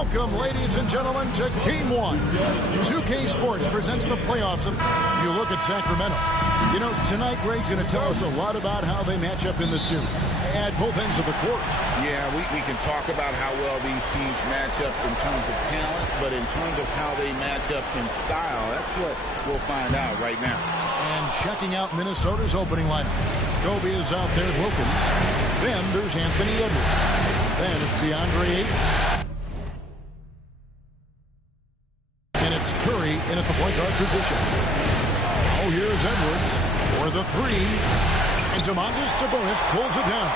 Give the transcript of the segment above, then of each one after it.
Welcome, ladies and gentlemen, to Game 1. 2K Sports presents the playoffs of... You look at Sacramento. You know, tonight Greg's going to tell us a lot about how they match up in the series at both ends of the court. Yeah, we can talk about how well these teams match up in terms of talent, but in terms of how they match up in style, that's what we'll find out right now. And checking out Minnesota's opening lineup. Kobe is out there, Wilkins. Then there's Anthony Edwards. Then it's DeAndre Ayton. And it's Curry in at the point guard position. Oh, here's Edwards for the three. And Domantas Sabonis pulls it down.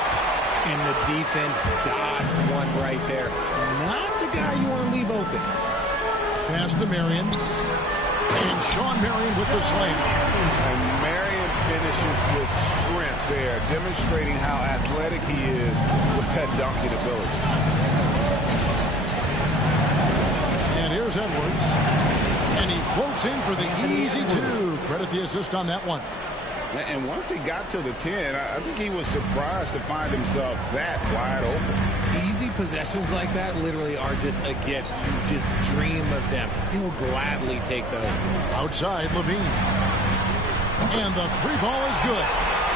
And the defense dodged one right there. Not the guy you want to leave open. Pass to Marion. And Sean Marion with the slam. And Marion finishes with strength there, demonstrating how athletic he is with that dunking ability. And here's Edwards. And he floats in for the easy two. Credit the assist on that one. And once he got to the 10, I think he was surprised to find himself that wide open. Easy possessions like that literally are just a gift. You just dream of them. He'll gladly take those. Outside, Levine. And the three ball is good.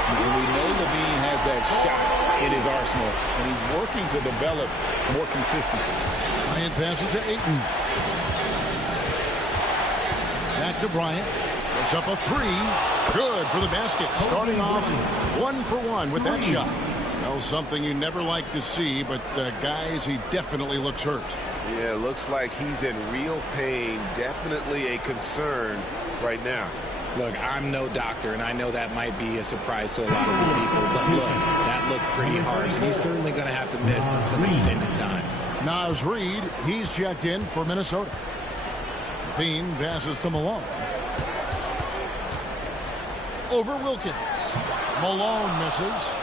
And we know Levine has that shot in his arsenal, and he's working to develop more consistency. Bryant passes to Ayton. Back to Bryant. Puts up a three. Good for the basket. Starting off 1 for 1 with that shot. Well, something you never like to see, but guys, he definitely looks hurt. Yeah, looks like he's in real pain. Definitely a concern right now. Look, I'm no doctor, and I know that might be a surprise to a lot of people, but look, that looked pretty harsh, and he's certainly going to have to miss some extended time. Naz Reid, he's checked in for Minnesota. Levine passes to Malone. Over Wilkins. Malone misses.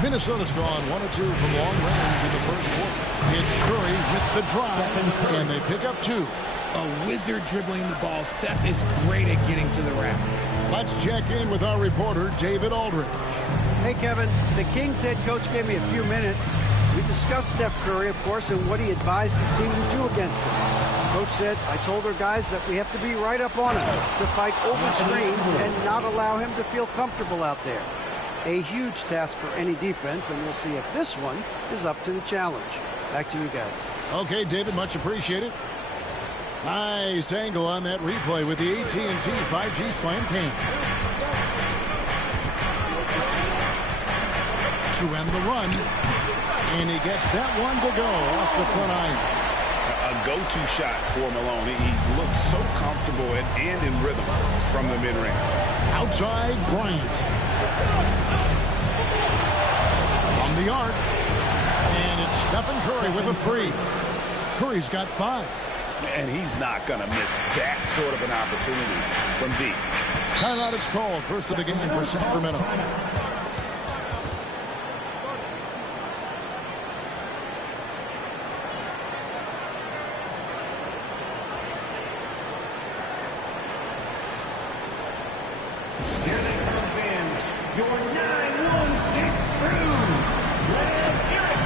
Minnesota's gone 1 or 2 from long range in the first quarter. It's Curry with the drive, and they pick up 2. A wizard dribbling the ball. Steph is great at getting to the rack. Let's check in with our reporter, David Aldridge. Hey, Kevin. The Kings head coach gave me a few minutes. We discussed Steph Curry, of course, and what he advised his team to do against him. Coach said, I told our guys that we have to be right up on him to fight over screens and not allow him to feel comfortable out there. A huge task for any defense, and we'll see if this one is up to the challenge. Back to you guys. Okay, David, much appreciated. Nice angle on that replay with the AT&T 5G Slam Cam. To end the run. And he gets that one to go off the front iron. A go-to shot for Malone. He looks so comfortable and in rhythm from the mid-range. Outside, Bryant. From the arc. And it's Stephen Curry with a three. Curry's got 5. And he's not going to miss that sort of an opportunity from deep. Timeout is called. First of the game for Sacramento. Your 916 crew. Let's hear it.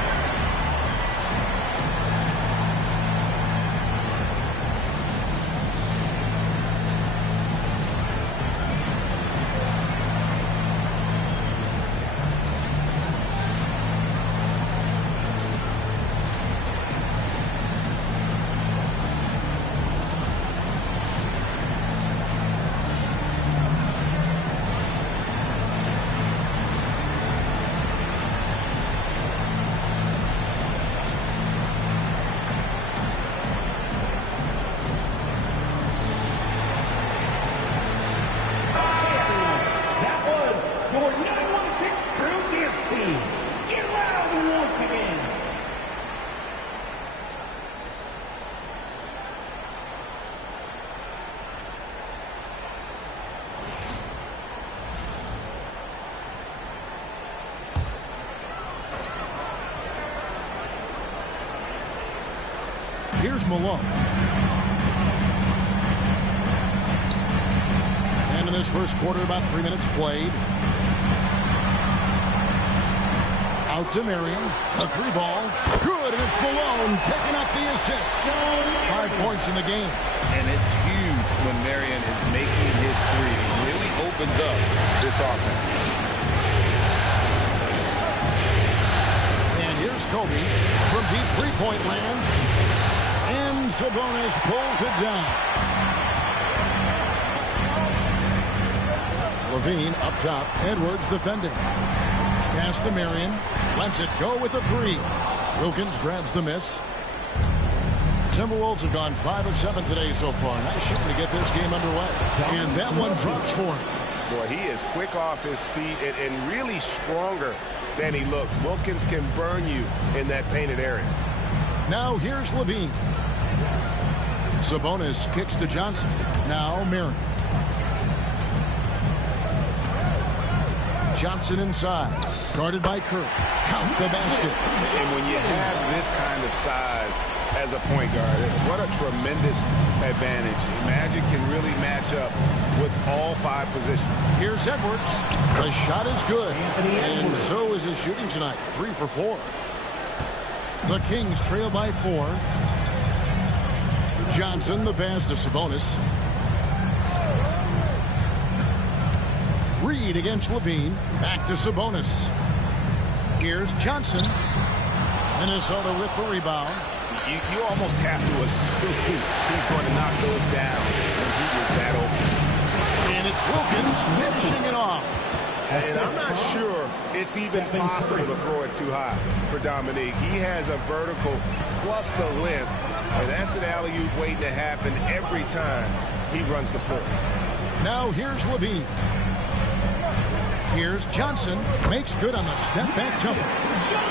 Your 916 crew dance team. Get loud once again. Here's Malone. And in this first quarter, about 3 minutes played. Out to Marion. A 3 ball. Good, and it's Malone picking up the assist. 5 points in the game. And it's huge when Marion is making his three. It really opens up this offense. And here's Kobe from deep three-point land. And Sabonis pulls it down. Levine up top. Edwards defending. Pass to Marion. Lets it go with a three. Wilkins grabs the miss. The Timberwolves have gone 5 of 7 today so far. Nice shooting to get this game underway. And that one drops for him. Boy, he is quick off his feet and really stronger than he looks. Wilkins can burn you in that painted area. Now here's Levine. Sabonis kicks to Johnson. Now Marion. Johnson inside. Guarded by Kirk. Count the basket. And when you have this kind of size as a point guard, what a tremendous advantage. Magic can really match up with all 5 positions. Here's Edwards. The shot is good. And so is his shooting tonight. 3 for 4. The Kings trail by 4. Johnson, the pass to Sabonis. Reed against Levine. Back to Sabonis. Here's Johnson. Minnesota with the rebound. You almost have to assume he's going to knock those down when he was that open. And it's Wilkins finishing it off. And I'm not sure it's even possible to throw it too high for Dominique. He has a vertical plus the length, and that's an alley-oop waiting to happen every time he runs the floor. Now here's Levine. Here's Johnson. Makes good on the step-back jumper.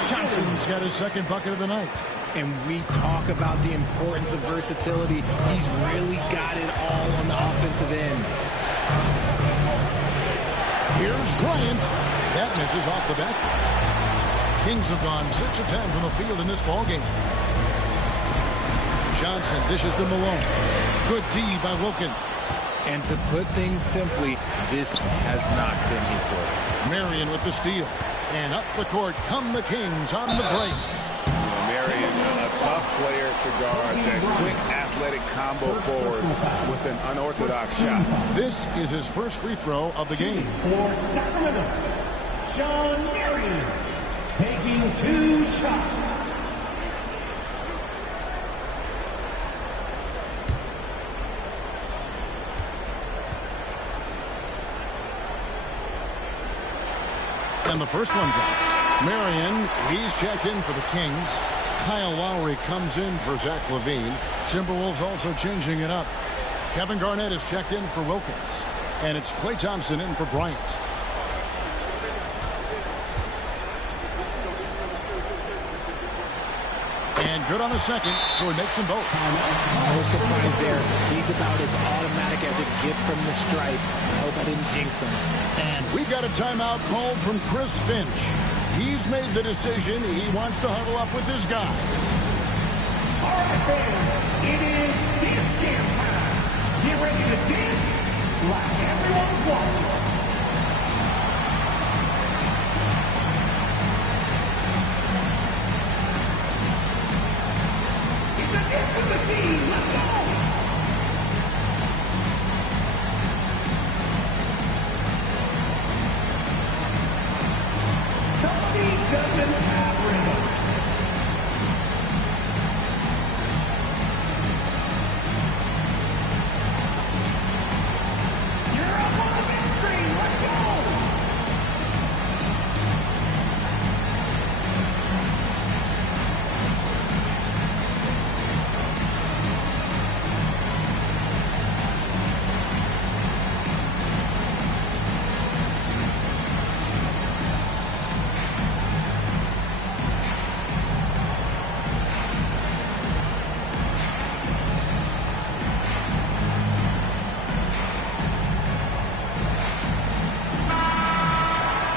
Johnson's got his second bucket of the night. And we talk about the importance of versatility. He's really got it all on the offensive end. Here's Bryant. That misses off the back. Kings have gone 6 of 10 from the field in this ballgame. Johnson dishes to Malone. Good D by Wilkins. And to put things simply, this has not been his work. Marion with the steal. And up the court come the Kings on the break. Marion, a tough player to guard. That quick athletic combo forward with an unorthodox shot. This is his first free throw of the game. For Sacramento, Shawn Marion taking 2 shots. And the first one drops. Marion, he's checked in for the Kings. Kyle Lowry comes in for Zach LaVine. Timberwolves also changing it up. Kevin Garnett is checked in for Wilkins. And it's Klay Thompson in for Bryant. And good on the second, so he makes them both. No surprise there. He's about as automatic as it gets from the stripe. I hope I didn't jinx him. And we've got a timeout called from Chris Finch. He's made the decision. He wants to huddle up with his guy. All right, fans, it is dance cam time. Get ready to dance like everyone's watching. It's a dance of the team. Let's go. Somebody doesn't have rhythm. You're up on the big screen. Let's go.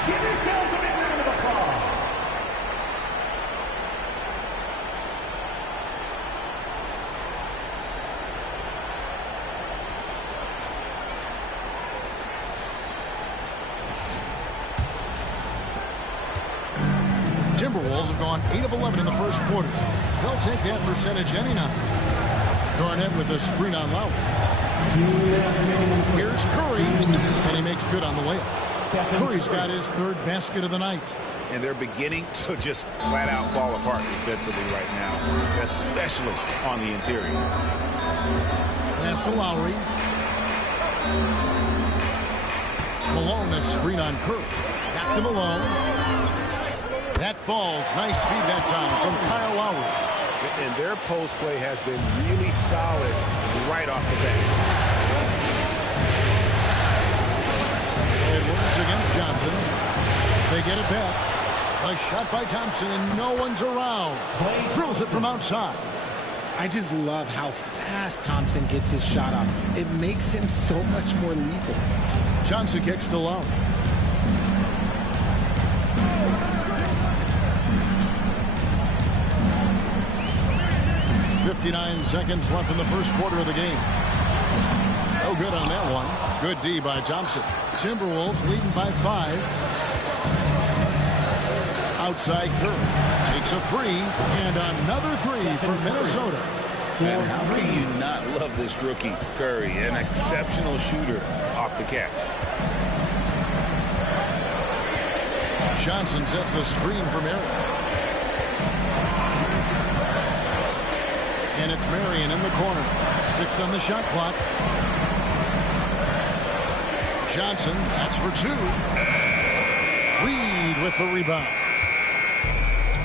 Give yourselves a big round of applause. Timberwolves have gone 8 of 11 in the first quarter. They'll take that percentage any night. Garnett with a screen on Lowry. Here's Curry, and he makes good on the layup. Curry's got his third basket of the night. And they're beginning to just flat out fall apart defensively right now, especially on the interior. Pass to Lowry. Malone, a screen on Curry. Back to Malone. That falls. Nice speed that time from Kyle Lowry. And their post play has been really solid right off the bat. Edwards against Johnson. They get it back. A shot by Thompson, and no one's around. Drills it from outside. I just love how fast Thompson gets his shot off. It makes him so much more lethal. Johnson kicks to Lowry. .59 seconds left in the first quarter of the game. No good on that one. Good D by Thompson. Timberwolves leading by 5. Outside Curry takes a three, and another three for Minnesota. And how can you not love this rookie, Curry, an exceptional shooter off the catch. Johnson sets the screen for Marion. And it's Marion in the corner. 6 on the shot clock. Johnson, that's for 2. Reed with the rebound.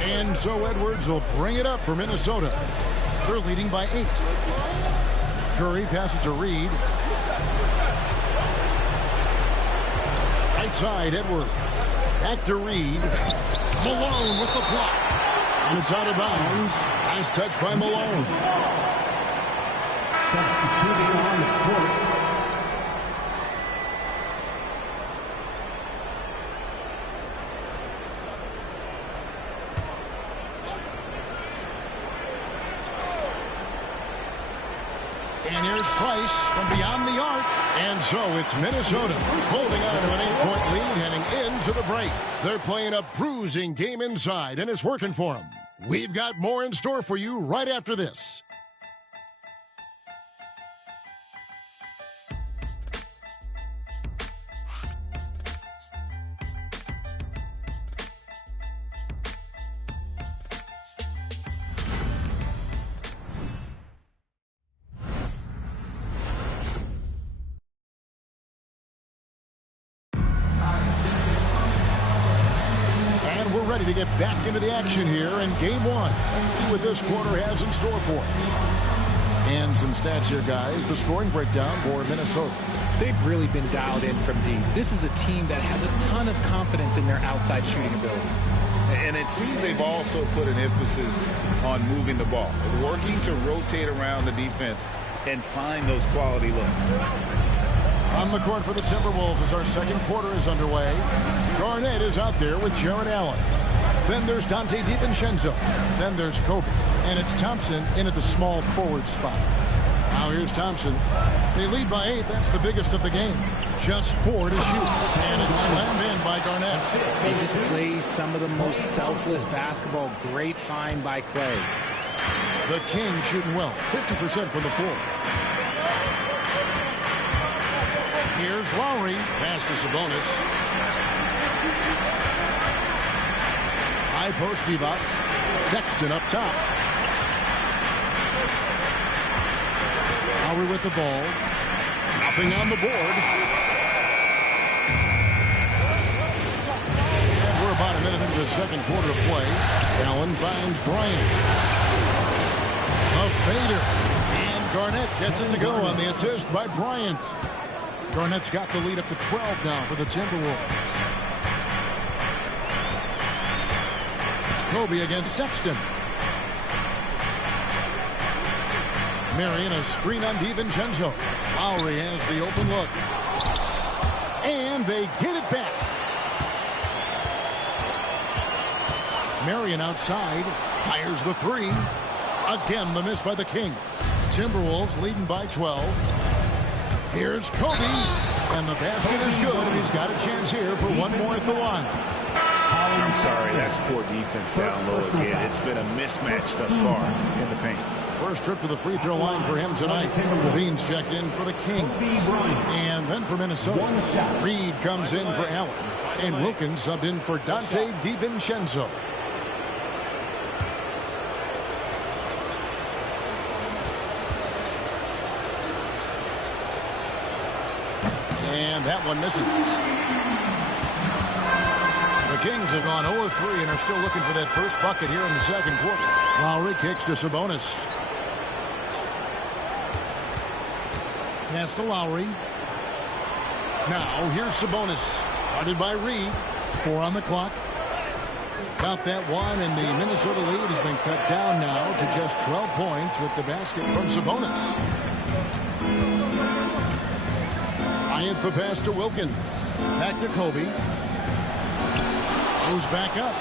And so Edwards will bring it up for Minnesota. They're leading by 8. Curry passes to Reed. Right side, Edwards. Back to Reed. Malone with the block. And it's out of bounds. Nice touch by Malone. Substituting on the court. And here's Price from beyond the arc. And so it's Minnesota holding on to an 8-point lead heading into the break. They're playing a bruising game inside, and it's working for them. We've got more in store for you right after this. Ready to get back into the action here in game 1. Let's see what this quarter has in store for us. And some stats here, guys. The scoring breakdown for Minnesota. They've really been dialed in from deep. This is a team that has a ton of confidence in their outside shooting ability. And it seems they've also put an emphasis on moving the ball, working to rotate around the defense and find those quality looks. On the court for the Timberwolves as our second quarter is underway. Garnett is out there with Jared Allen. Then there's Dante DiVincenzo. Then there's Kobe. And it's Thompson in at the small forward spot. Now here's Thompson. They lead by 8. That's the biggest of the game. Just 4 to shoot. And it's slammed in by Garnett. He just plays some of the most selfless basketball. Great find by Clay. The Kings shooting well. 50% from the floor. Here's Lowry. Pass to Sabonis. High post Divac. Sexton up top. Lowry with the ball. Nothing on the board. And we're about a minute into the second quarter of play. Allen finds Bryant. A fader. And Garnett gets it to go on the assist by Bryant. Garnett's got the lead up to 12 now for the Timberwolves. Kobe against Sexton. Marion a screen on DiVincenzo. Lowry has the open look. And they get it back. Marion outside. Fires the 3. Again the miss by the Kings. Timberwolves leading by 12. Here's Kobe, and the basket is good, and he's got a chance here for one more at the line. I'm sorry, that's poor defense down low again. It's been a mismatch thus far in the paint. First trip to the free throw line for him tonight. Levine's checked in for the Kings. And then for Minnesota, Reed comes in for Allen. And Wilkins subbed in for Dante DiVincenzo. And that one misses. The Kings have gone 0-3 and are still looking for that first bucket here in the second quarter. Lowry kicks to Sabonis. Pass to Lowry. Now here's Sabonis. Guarded by Reed. 4 on the clock. Got that one, and the Minnesota lead has been cut down now to just 12 points with the basket from Sabonis. Bryant the pass to Wilkins. Back to Kobe. Goes back up.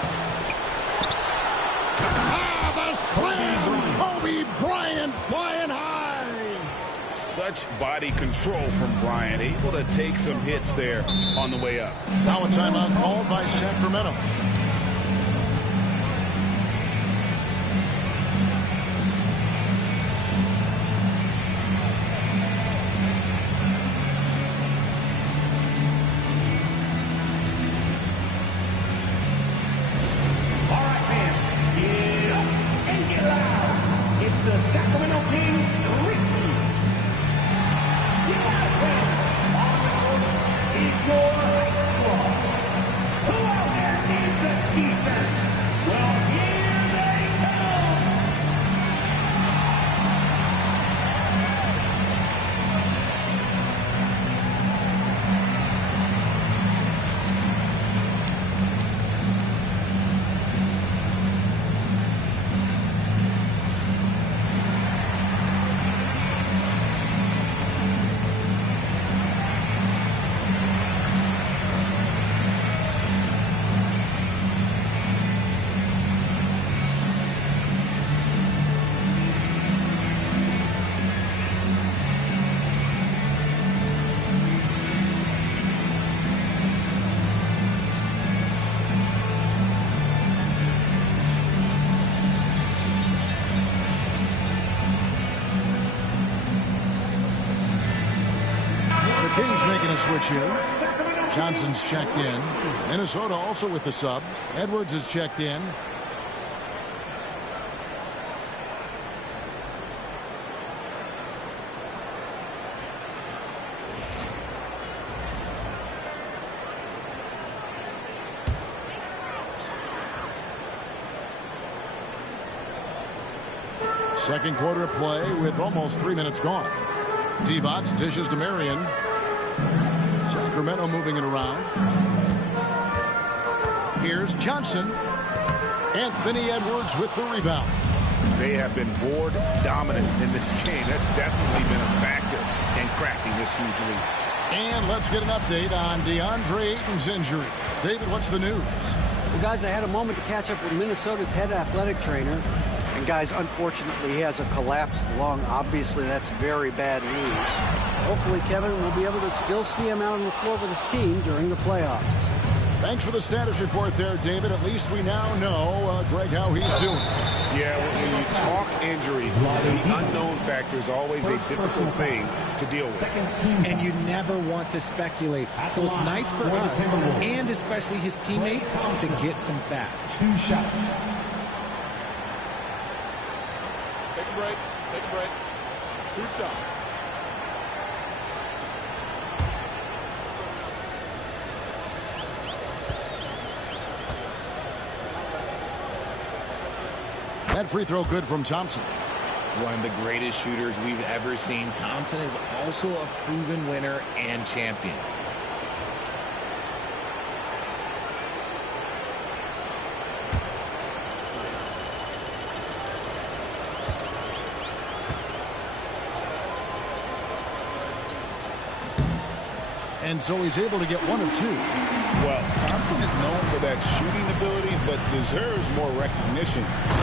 Ah, the slam! Kobe Bryant flying high! Such body control from Bryant, able to take some hits there on the way up. Now a timeout called by Sacramento. Kings making a switch here. Johnson's checked in. Minnesota also with the sub. Edwards is checked in. Second quarter of play with almost 3 minutes gone. Divac dishes to Marion. Sacramento moving it around. Here's Johnson. Anthony Edwards with the rebound. They have been board dominant in this game. That's definitely been a factor in cracking this huge lead. And let's get an update on DeAndre Ayton's injury. David, what's the news? Well, guys, I had a moment to catch up with Minnesota's head athletic trainer. And, guys, unfortunately, he has a collapsed lung. Obviously, that's very bad news. Hopefully, Kevin will be able to still see him out on the floor with his team during the playoffs. Thanks for the status report there, David. At least we now know, Greg, how he's doing. Yeah, when you talk injury, the unknown factor is always a difficult thing to deal with. And you never want to speculate. So it's nice for us, and especially his teammates, to get some facts. 2 shots. Take a break. Take a break. 2 shots. That free throw good from Thompson. One of the greatest shooters we've ever seen. Thompson is also a proven winner and champion. And so he's able to get 1 of 2. Well, Thompson is known for that shooting ability, but deserves more recognition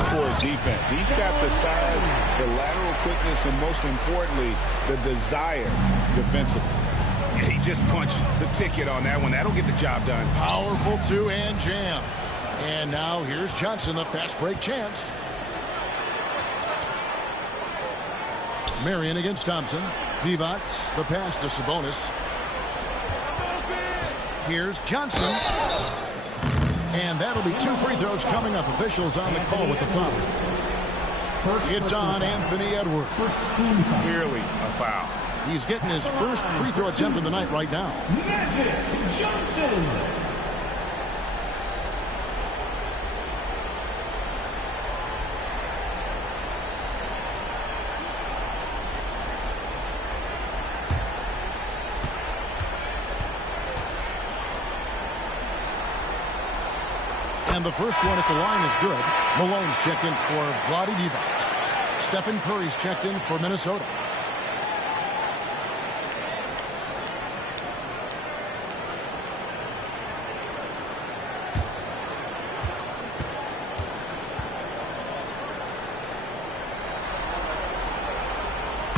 for his defense. He's got the size, the lateral quickness, and most importantly, the desire defensively. He just punched the ticket on that one. That'll get the job done. Powerful two-hand jam. And now here's Johnson, the fast break chance. Marion against Thompson. Divac, the pass to Sabonis. Here's Johnson. And that'll be 2 free throws coming up. Officials on the call with the foul. It's on Anthony Edwards. Clearly a foul. He's getting his first free throw attempt of the night right now. Magic Johnson. And the first one at the line is good. Malone's checked in for Vlade Divac. Stephen Curry's checked in for Minnesota.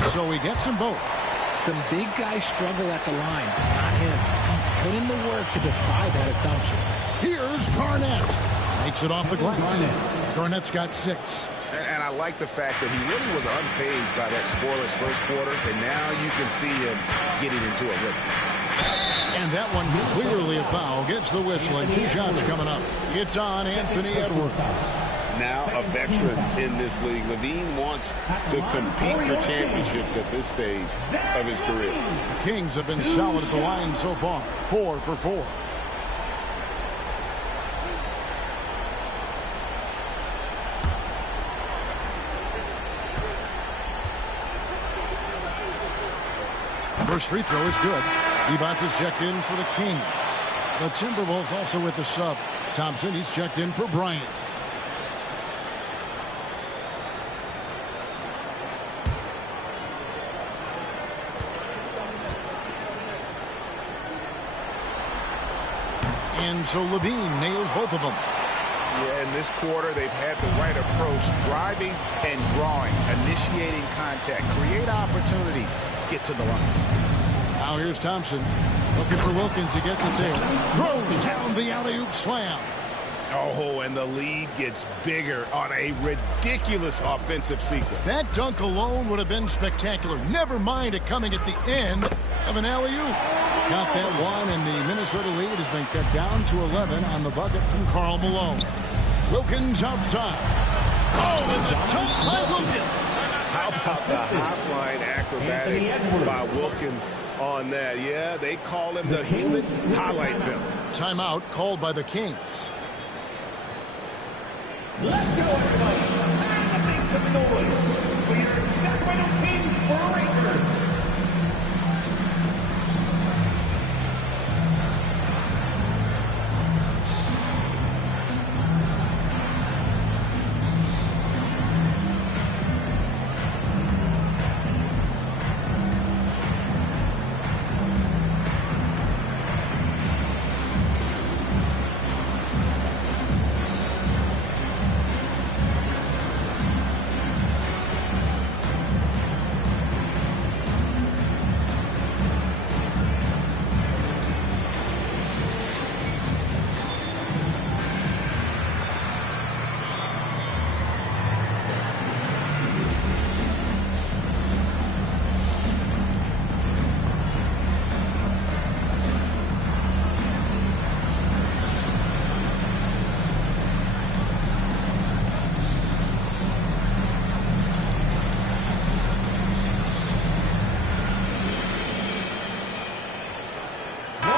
So he gets them both. Some big guys struggle at the line, not him. He's put in the work to defy that assumption. Here's Garnett. Makes it off the glass. Garnett's got 6. And I like the fact that he really was unfazed by that scoreless first quarter, and now you can see him getting into a rhythm. And that one clearly a foul. Gets the whistle, and 2 shots coming up. It's on Anthony Edwards. Now a veteran in this league. Levine wants to compete for championships at this stage of his career. The Kings have been solid at the line so far. 4 for 4. First free throw is good. Divac is checked in for the Kings. The Timberwolves also with the sub. Thompson, he's checked in for Bryant. And so Levine nails both of them. Yeah, in this quarter, they've had the right approach, driving and drawing, initiating contact, create opportunities, get to the line. Now here's Thompson. Looking for Wilkins. He gets it there. Throws down the alley-oop slam. Oh, and the lead gets bigger on a ridiculous offensive sequence. That dunk alone would have been spectacular. Never mind it coming at the end of an alley-oop. Got that one, and the Minnesota lead has been cut down to 11 on the bucket from Karl Malone. Wilkins outside. Oh, and the dunk by Wilkins. How about the hotline acrobatics by Wilkins on that? Yeah, they call him the human highlight film. Timeout called by the Kings. Let's go, everybody. Time to make some noise for your Sacramento Kings Breakers.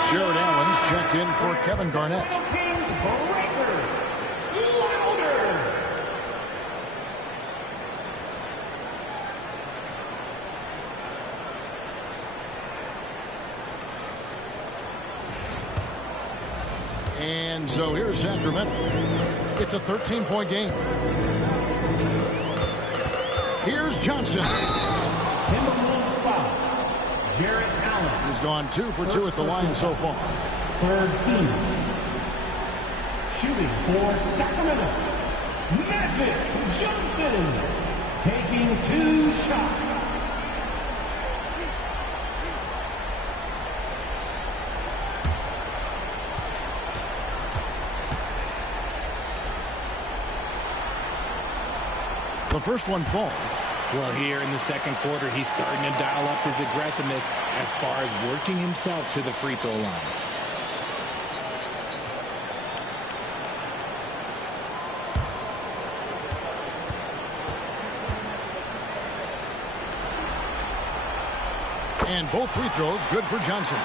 Jared Allen's checked in for Kevin Garnett. Kings Breakers. Louder. And so here's Sacramento. It's a 13-point game. Here's Johnson. Timberwolves foul. Jared Allen. He's gone 2 for 2 at the line so far. Third team. Shooting for Sacramento. Magic Johnson. Taking 2 shots. The first one falls. Well, here in the second quarter, he's starting to dial up his aggressiveness as far as working himself to the free throw line. And both free throws good for Johnson.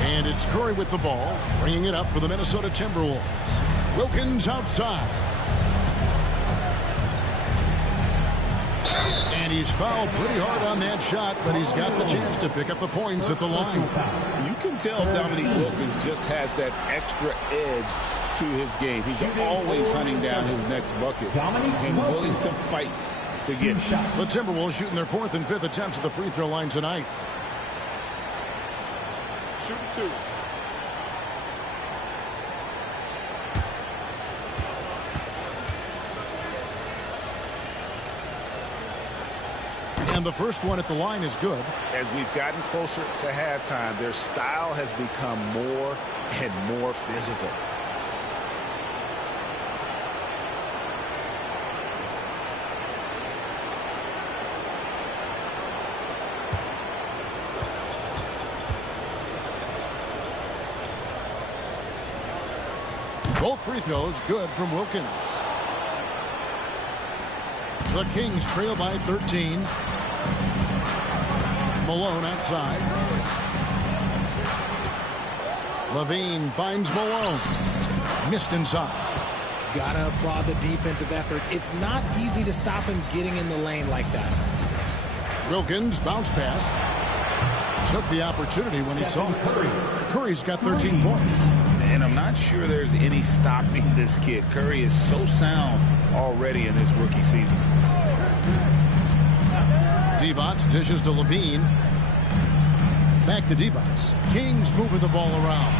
And it's Curry with the ball, bringing it up for the Minnesota Timberwolves. Wilkins outside. And he's fouled pretty hard on that shot, but he's got the chance to pick up the points at the line. You can tell Dominique Wilkins just has that extra edge to his game. He's always hunting down his next bucket and willing to fight to get shot. The Timberwolves shooting their fourth and fifth attempts at the free throw line tonight. Shooting 2. And the first one at the line is good. As we've gotten closer to halftime, their style has become more and more physical. Both free throws good from Wilkins. The Kings trail by 13. Malone outside. Levine finds Malone. Missed inside. Gotta applaud the defensive effort. It's not easy to stop him getting in the lane like that. Wilkins bounce pass. Took the opportunity when he saw Curry. Curry's got 13 points. And I'm not sure there's any stopping this kid. Curry is so sound already in his rookie season. Divac dishes to Levine. Back to Divac. Kings moving the ball around.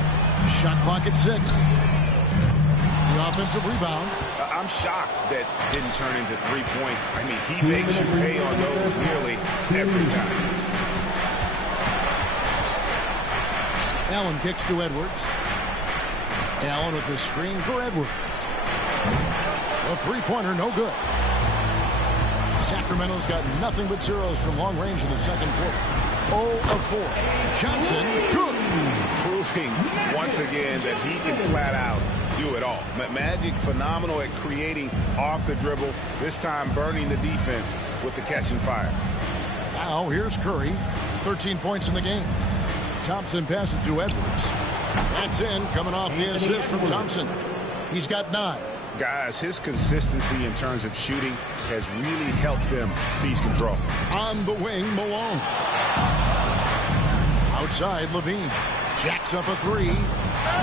Shot clock at 6. The offensive rebound. I'm shocked that didn't turn into 3 points. I mean, he makes you pay on those nearly every time. Allen kicks to Edwards. Allen with the screen for Edwards. A three-pointer, no good. Sacramento's got nothing but zeros from long range in the second quarter. 0 of 4. Johnson, good. Proving once again that he can flat out do it all. Magic phenomenal at creating off the dribble. This time burning the defense with the catch and fire. Now here's Curry. 13 points in the game. Thompson passes to Edwards. That's in, coming off the assist from Thompson. He's got 9. Guys, his consistency in terms of shooting has really helped them seize control. On the wing, Malone. Outside, Levine. Jacks up a 3.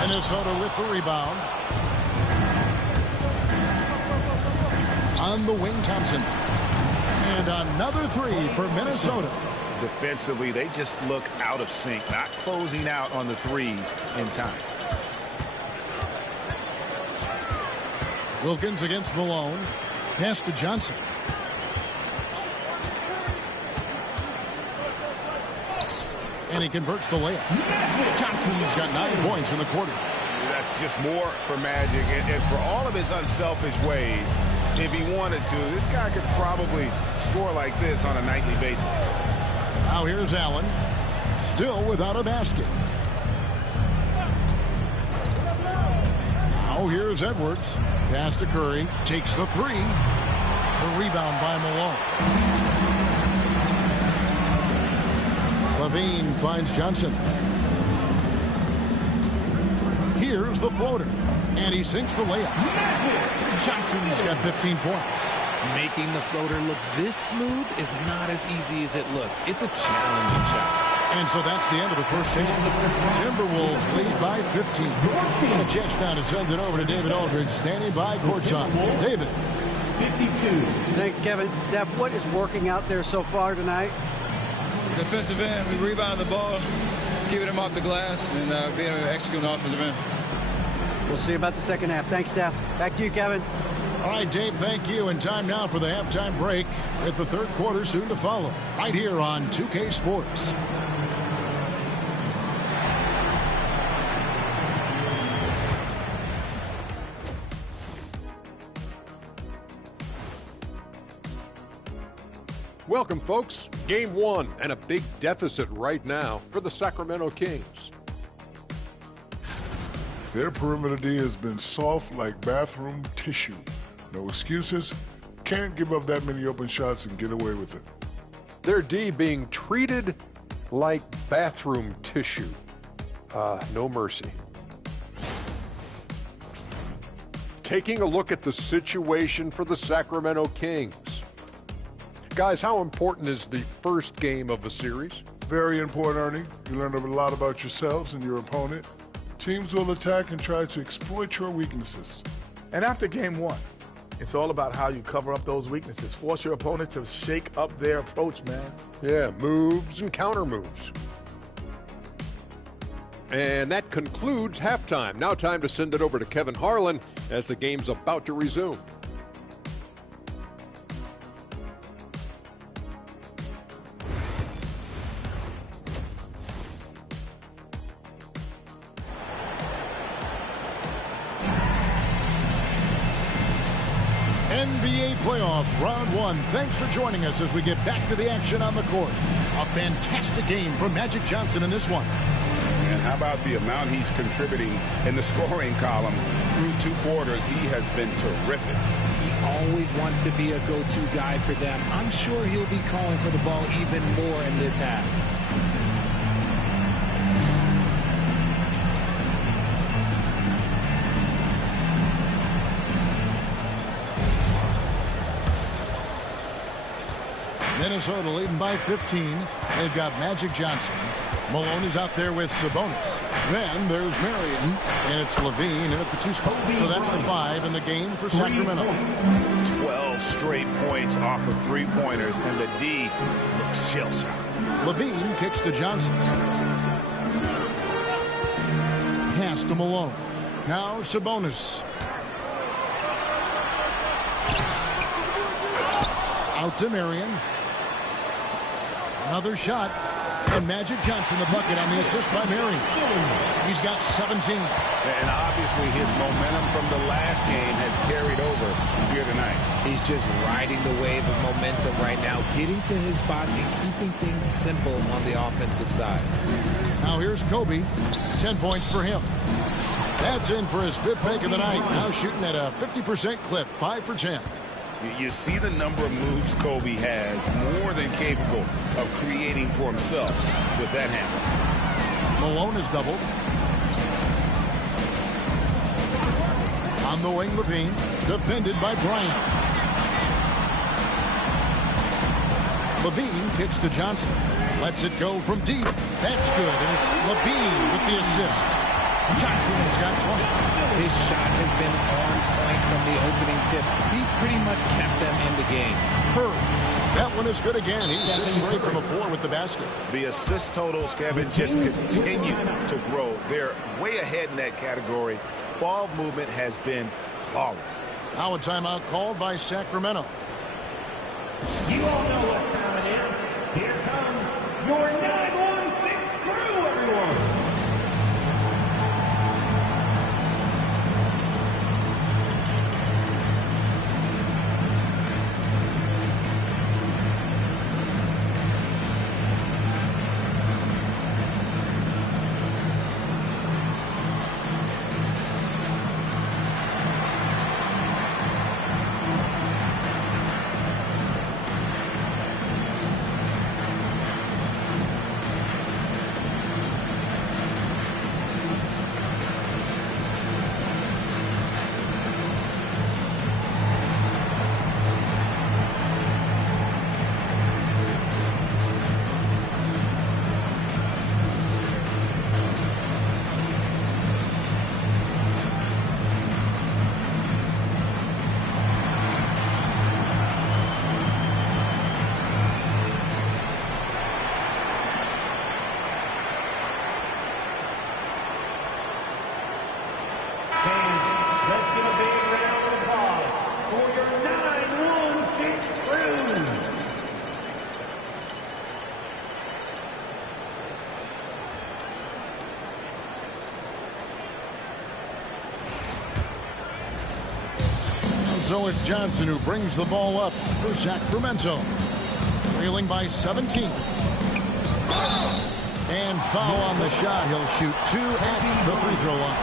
Minnesota with the rebound. On the wing, Thompson. And another 3 for Minnesota. Defensively, they just look out of sync, not closing out on the threes in time. Wilkins against Malone. Pass to Johnson. And he converts the layup. Johnson's got 9 points in the quarter. That's just more for Magic. And for all of his unselfish ways, if he wanted to, this guy could probably score like this on a nightly basis. Now here's Allen. Still without a basket. Now here's Edwards. Pass to Curry. Takes the 3. The rebound by Malone. Levine finds Johnson. Here's the floater. And he sinks the layup. Johnson's got 15 points. Making the floater look this smooth is not as easy as it looked. It's a challenging shot. And so that's the end of the first half. Timberwolves lead by 15. A chance now to send it over to David Aldridge, standing by courtside. David. 52. Thanks, Kevin. Steph, what is working out there so far tonight? Defensive end, we rebound the ball, keeping him off the glass, and being able to execute an offensive end. We'll see about the second half. Thanks, Steph. Back to you, Kevin. All right, Dave, thank you. And time now for the halftime break with the third quarter soon to follow. Right here on 2K Sports. Welcome, folks. Game 1 and a big deficit right now for the Sacramento Kings. Their perimeter D has been soft like bathroom tissue. No excuses. Can't give up that many open shots and get away with it. Their D being treated like bathroom tissue. No mercy. Taking a look at the situation for the Sacramento Kings. Guys, how important is the first game of the series? Very important, Ernie. You learn a lot about yourselves and your opponent. Teams will attack and try to exploit your weaknesses. And after game 1, it's all about how you cover up those weaknesses. Force your opponent to shake up their approach, man. Yeah, moves and counter moves. And that concludes halftime. Now time to send it over to Kevin Harlan as the game's about to resume. NBA playoff round 1. Thanks for joining us as we get back to the action on the court. A fantastic game from Magic Johnson in this one. And how about the amount he's contributing in the scoring column through 2 quarters? He has been terrific. He always wants to be a go-to guy for them. I'm sure he'll be calling for the ball even more in this half. Minnesota leading by 15. They've got Magic Johnson. Malone is out there with Sabonis. Then there's Marion, and it's Levine in at the 2 spot. So that's the 5 in the game for Sacramento. 12 straight points off of 3-pointers, and the D looks shell-shocked. Levine kicks to Johnson. Pass to Malone. Now Sabonis. Out to Marion. Another shot. And Magic Johnson, the bucket on the assist by Marion. He's got 17. And obviously his momentum from the last game has carried over here tonight. He's just riding the wave of momentum right now, getting to his spots and keeping things simple on the offensive side. Now here's Kobe. 10 points for him. That's in for his 5th make of the night. Now shooting at a 50% clip. 5 for 10. You see the number of moves Kobe has, more than capable of creating for himself with that handle. Malone is doubled. On the wing, Levine, defended by Bryant. Levine kicks to Johnson. Lets it go from deep. That's good, and it's Levine with the assist. Johnson has got 20. His shot has been on point from the opening tip. He's pretty much kept them in the game. Curry. That one is good again. He's 6 straight from the floor with the basket. The assist totals, Kevin, just continue to grow. They're way ahead in that category. Ball movement has been flawless. Now a timeout called by Sacramento. You all know what time it is. Here comes your 916 crew, everyone. So it's Johnson who brings the ball up for Sacramento. trailing by 17. And foul on the shot. He'll shoot 2 at the free throw line.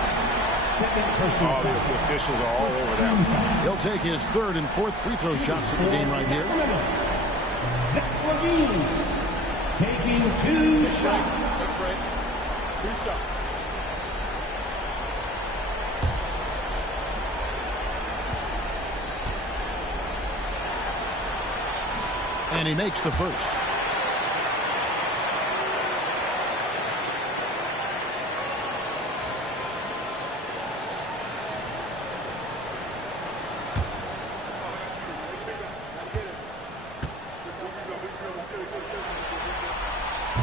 All the officials are all over that one. He'll take his 3rd and 4th free throw shots of the game right here. Zach LaVine taking 2 shots. 2 shots. And he makes the first.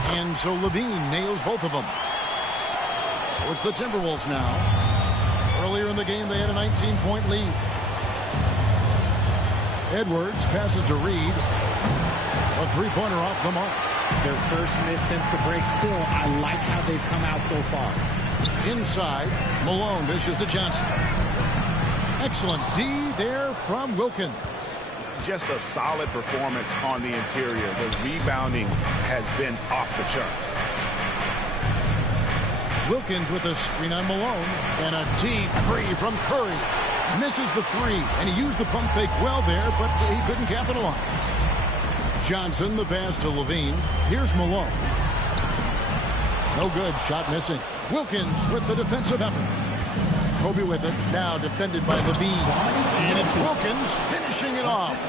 And so LaVine nails both of them. So it's the Timberwolves now. Earlier in the game, they had a 19-point lead. Edwards passes to Reed. A three-pointer off the mark. Their first miss since the break. Still, I like how they've come out so far. Inside, Malone dishes to Johnson. Excellent D there from Wilkins. Just a solid performance on the interior. The rebounding has been off the charts. Wilkins with a screen on Malone. And a deep three from Curry. Misses the three, and he used the pump fake well there, but he couldn't capitalize. Johnson, the pass to LaVine. Here's Malone. No good. Shot missing. Wilkins with the defensive effort. Kobe with it. Now defended by LaVine. And it's Wilkins finishing it off.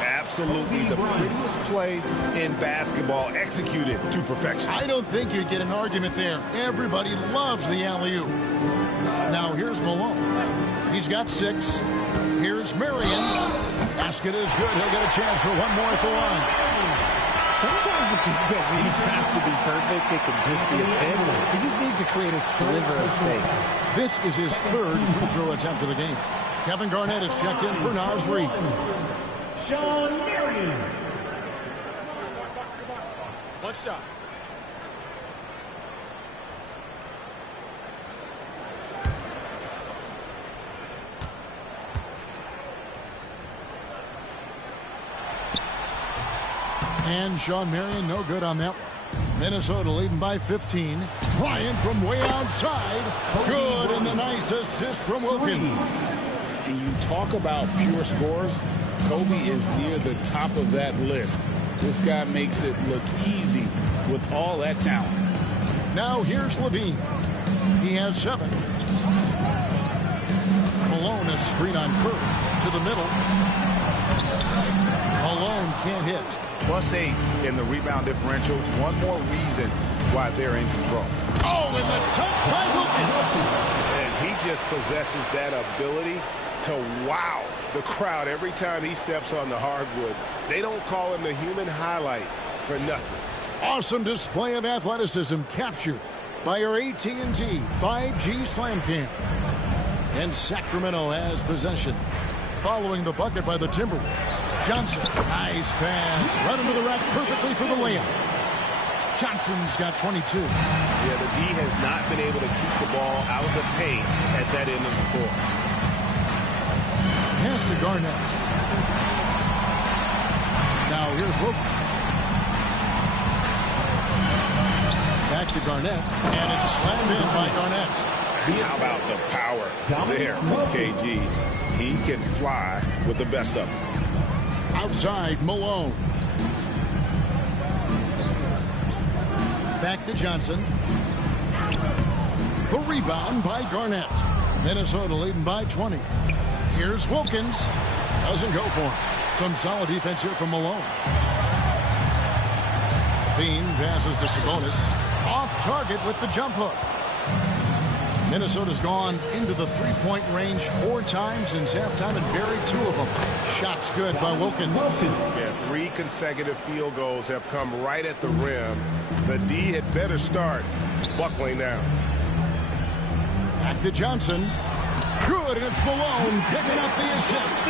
Absolutely the prettiest play in basketball, executed to perfection. I don't think you'd get an argument there. Everybody loves the alley-oop. Now here's Malone. He's got 6. Here's Marion. Basket is good. He'll get a chance for one more at the line. Sometimes it doesn't even have to be perfect. It can just be a pin. He just needs to create a sliver of space. This is his 3rd free throw attempt of the game. Kevin Garnett is checked in for Naz Reid. Sean Marion. 1 shot. And Sean Marion, no good on that one. Minnesota leading by 15. Bryant from way outside. Good, and the nice assist from Wilkins. And you talk about pure scores, Kobe is near the top of that list. This guy makes it look easy with all that talent. Now here's LaVine. He has 7. Malone a screen on Curry to the middle. Malone can't hit. +8 in the rebound differential. One more reason why they're in control. Oh, and the dunk by Wilkins. And he just possesses that ability to wow the crowd every time he steps on the hardwood. They don't call him the human highlight for nothing. Awesome display of athleticism captured by our AT&T 5G Slam Cam. And Sacramento has possession. Following the bucket by the Timberwolves. Johnson, nice pass. Right into the rack perfectly for the layup. Johnson's got 22. Yeah, the D has not been able to keep the ball out of the paint at that end of the court. Pass to Garnett. Now here's Wilkins. Back to Garnett. And it's slammed in by Garnett. How about the power there from KG? He can fly with the best of them. Outside, Malone. Back to Johnson. The rebound by Garnett. Minnesota leading by 20. Here's Wilkins. Doesn't go for him. Some solid defense here from Malone. Bean passes to Sabonis. Off target with the jump hook. Minnesota's gone into the three-point range 4 times since halftime and buried 2 of them. Shots good by Wilkins. Yeah, 3 consecutive field goals have come right at the rim. The D had better start buckling down. Back to Johnson. Good, and it's Malone picking up the assist.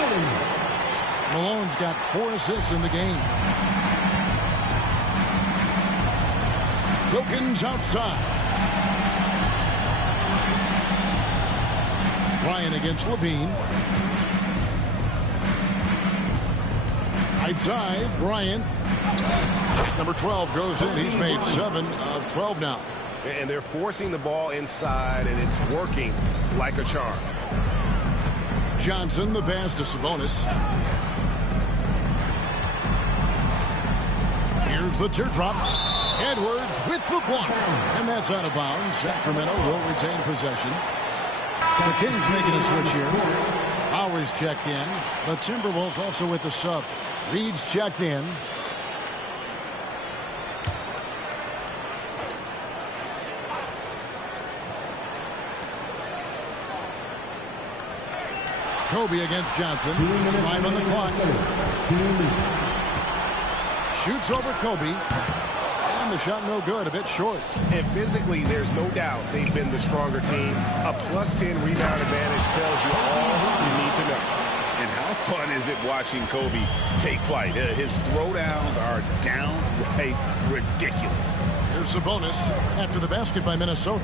Malone's got 4 assists in the game. Wilkins outside. Ryan against LaVine. Right side, Bryant. Number 12 goes in. He's made 7 of 12 now. And they're forcing the ball inside, and it's working like a charm. Johnson, the pass to Sabonis. Here's the teardrop. Edwards with the block. And that's out of bounds. Sacramento will retain possession. The Kings making a switch here. Lowry's checked in. The Timberwolves also with the sub. Reed's checked in. Kobe against Johnson. 5 on the clock. Shoots over Kobe. And the shot no good, a bit short. And physically, there's no doubt they've been the stronger team. A +10 rebound advantage tells you all you need to know. And how fun is it watching Kobe take flight? His throwdowns are downright ridiculous. Here's Sabonis after the basket by Minnesota.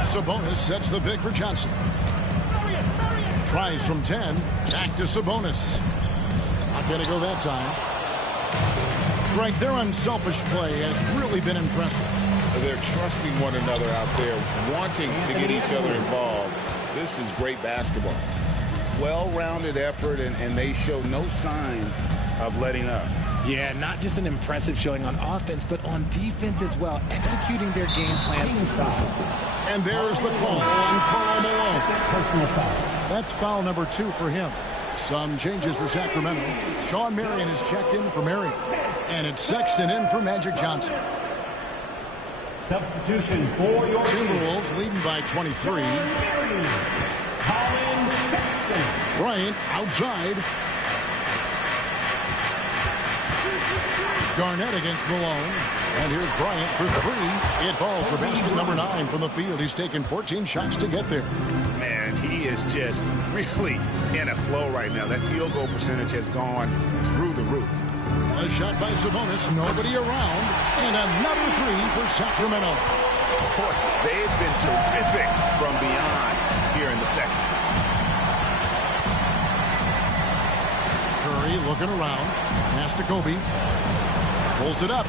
Sabonis sets the pick for Johnson. Tries from 10. Back to Sabonis. Not going to go that time. Greg, their unselfish play has really been impressive. They're trusting one another out there, wanting to get each other involved. This is great basketball. Well-rounded effort, and they show no signs of letting up. Yeah, not just an impressive showing on offense, but on defense as well, executing their game plan perfectly. And there's the call on Karl Malone. That's foul number 2 for him. Some changes for Sacramento. Sean Marion is checked in for Marion. And it's Sexton in for Magic Johnson. Substitution for your Timberwolves leading by 23. Colin Sexton. Bryant outside. Garnett against Malone. And here's Bryant for 3. It falls for basket number 9 from the field. He's taken 14 shots to get there. Man, he is just really in a flow right now. That field goal percentage has gone through the roof. A shot by Sabonis, nobody around, and another 3 for Sacramento. Boy, they've been terrific from beyond here in the second. Curry looking around, pass to Kobe, pulls it up,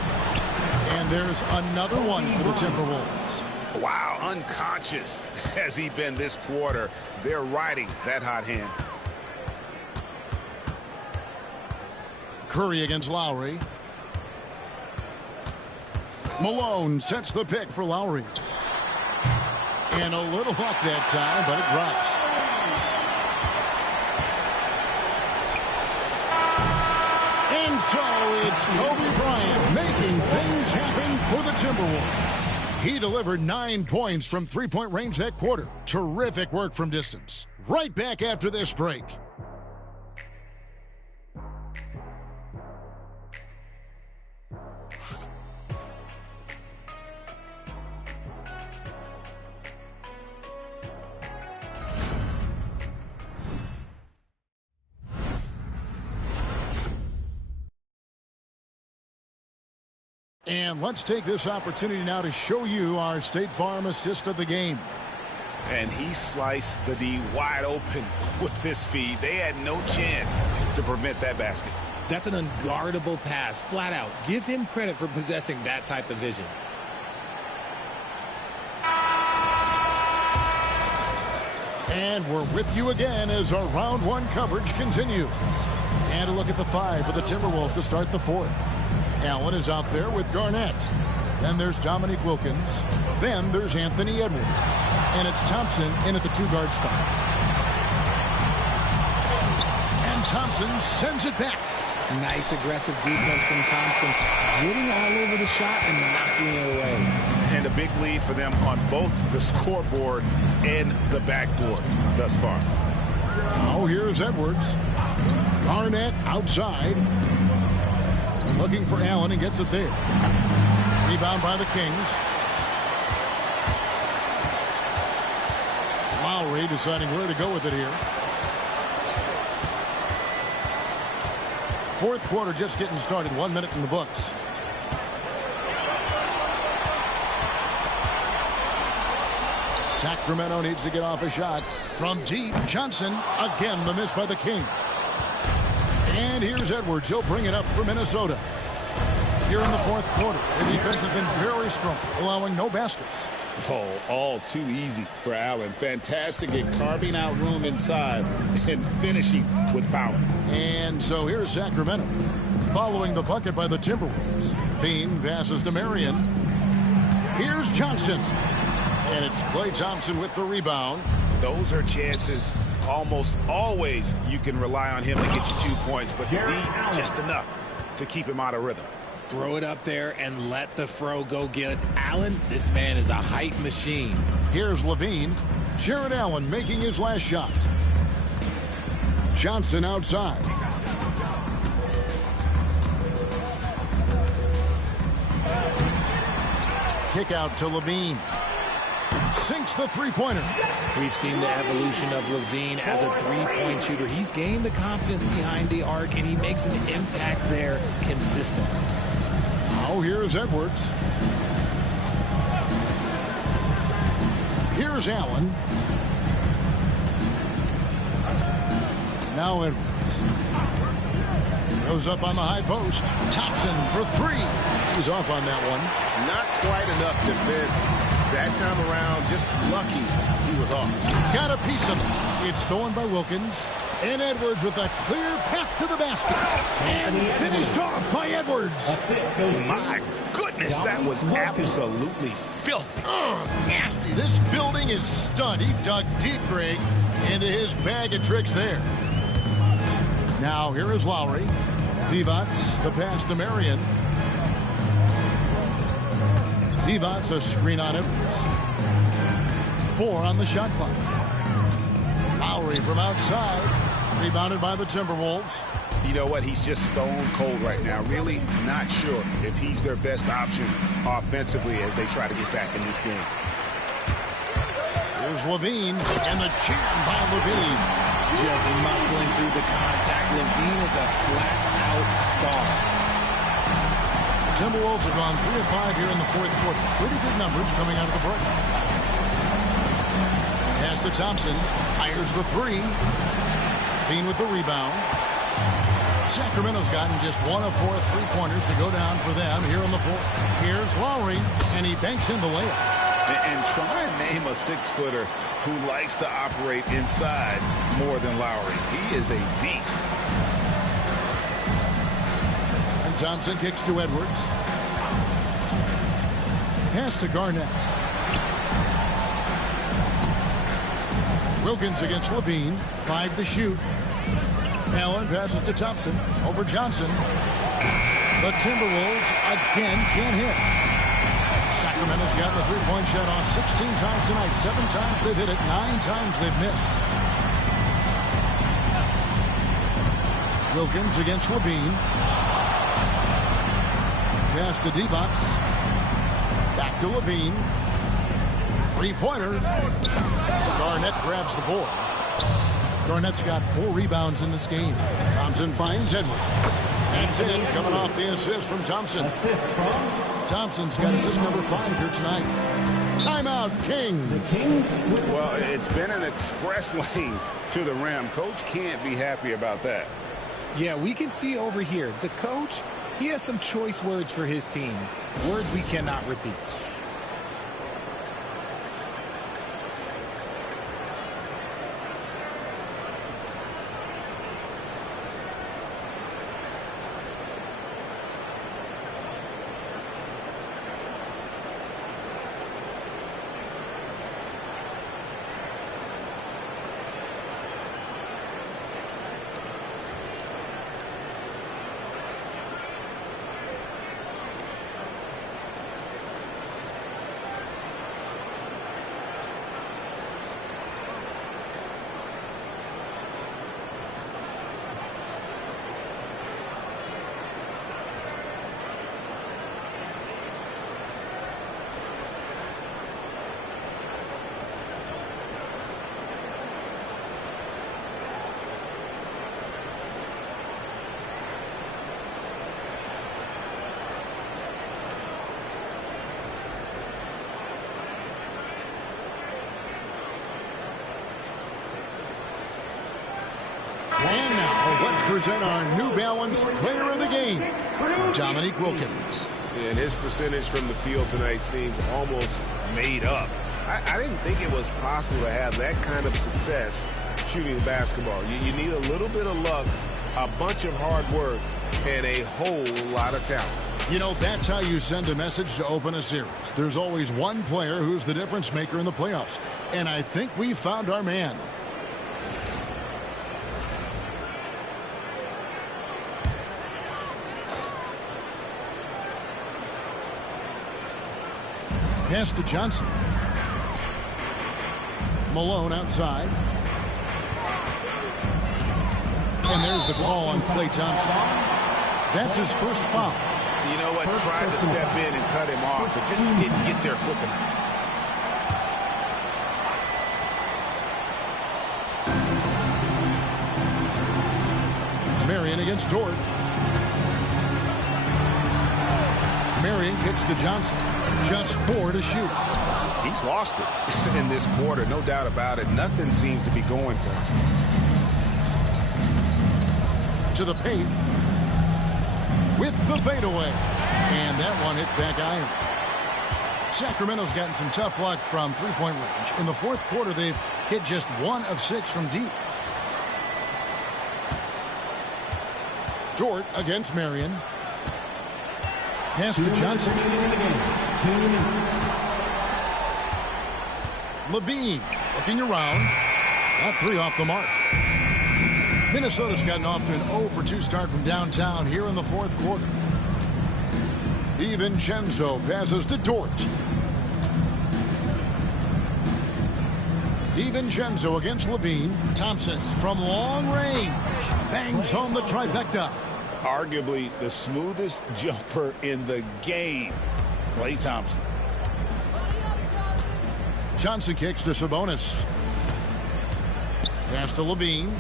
and there's another one for the Timberwolves. Wow, unconscious has he been this quarter. They're riding that hot hand. Curry against Lowry. Malone sets the pick for Lowry. And a little up that time, but it drops. And so it's Kobe Bryant making things happen for the Timberwolves. He delivered 9 points from three-point range that quarter. Terrific work from distance. Right back after this break. And let's take this opportunity now to show you our State Farm assist of the game. And he sliced the D wide open with his feet. They had no chance to prevent that basket. That's an unguardable pass, flat out. Give him credit for possessing that type of vision. And we're with you again as our round 1 coverage continues. And a look at the 5 for the Timberwolves to start the 4th. Allen is out there with Garnett. Then there's Dominique Wilkins. Then there's Anthony Edwards. And it's Thompson in at the 2-guard spot. And Thompson sends it back. Nice aggressive defense from Thompson. Getting all over the shot and knocking it away. And a big lead for them on both the scoreboard and the backboard thus far. Oh, here's Edwards. Garnett outside. Looking for Allen and gets it there. Rebound by the Kings. Lowry deciding where to go with it here. 4th quarter just getting started. 1 minute in the books. Sacramento needs to get off a shot. From deep, Johnson. Again, the miss by the Kings. And here's Edwards. He'll bring it up for Minnesota. Here in the fourth quarter, the defense has been very strong, allowing no baskets. Oh, all too easy for Allen. Fantastic at carving out room inside and finishing with power. And so here's Sacramento. Following the bucket by the Timberwolves. Bean passes to Marion. Here's Johnson. And it's Klay Thompson with the rebound. Those are chances. Almost always you can rely on him to get you 2 points, but you need just enough to keep him out of rhythm. Throw it up there and let the throw go get Allen. This man is a height machine. Here's Levine. Jared Allen making his last shot. Johnson outside. Kick out to Levine. Sinks the three-pointer. We've seen the evolution of Levine as a three-point shooter. He's gained the confidence behind the arc, and he makes an impact there consistently. Now here's Edwards. Here's Allen. Now Edwards. Goes up on the high post. Thompson for three. He's off on that one. Not quite enough defense that time around. Just lucky he was off. Got a piece of it. It's stolen by Wilkins. And Edwards with a clear path to the basket. And finished off by Edwards. My goodness, that was absolutely filthy. Nasty. This building is stud. He dug deep, Greg, into his bag of tricks there. Now here is Lowry. Divac, the pass to Marion. Divac, a screen on Edwards. 4 on the shot clock. Lowry from outside. Rebounded by the Timberwolves. You know what? He's just stone cold right now. Really not sure if he's their best option offensively as they try to get back in this game. Here's Levine, and the jam by Levine. Just muscling through the contact. Levine is a flat-out star. Timberwolves have gone 3 of 5 here in the fourth quarter. Pretty good numbers coming out of the break. Pass to Thompson. Fires the three. Bean with the rebound. Sacramento's gotten just 1 of 4 3-pointers to go down for them here on the floor. Here's Lowry, and he banks in the layup. And try and name a 6-footer who likes to operate inside more than Lowry. He is a beast. And Thompson kicks to Edwards. Pass to Garnett. Wilkins against Levine. 5 to shoot. Allen passes to Thompson. Over Johnson. The Timberwolves again can't hit. Sacramento's got the three-point shot off 16 times tonight. 7 times they've hit it. 9 times they've missed. Wilkins against Levine. Pass to Divac. Back to Levine. Three-pointer. Garnett grabs the board. Garnett's got 4 rebounds in this game. Thompson finds Edwards. That's in, coming off the assist from Thompson. Thompson's got assist number 5 here tonight. Timeout, King. The Kings. Well, it's been an express lane to the rim. Coach can't be happy about that. Yeah, we can see over here. The coach, he has some choice words for his team. Words we cannot repeat. present our New Balance Player of the Game, Dominique Wilkins. And his percentage from the field tonight seems almost made up. I didn't think it was possible to have that kind of success shooting the basketball. You need a little bit of luck, a bunch of hard work, and a whole lot of talent. You know, that's how you send a message to open a series. There's always one player who's the difference maker in the playoffs. And I think we found our man. Pass to Johnson. Malone outside. And there's the call on Klay Thompson. That's his first foul. You know what? Tried to step in and cut him off, but just didn't get there quick enough. Marion against Dort. Marion kicks to Johnson. Just 4 to shoot. He's lost it in this quarter, no doubt about it. Nothing seems to be going for him. To the paint. With the fadeaway. And that one hits back iron. Sacramento's gotten some tough luck from three-point range. In the fourth quarter, they've hit just 1 of 6 from deep. Dort against Marion. Pass to Johnson. Levine looking around. That 3 off the mark. Minnesota's gotten off to an 0 for 2 start from downtown here in the fourth quarter. DiVincenzo passes to Dort. DiVincenzo against Levine. Thompson from long range bangs home the trifecta. Arguably the smoothest jumper in the game, Klay Thompson. Johnson kicks to Sabonis. Pass to Levine.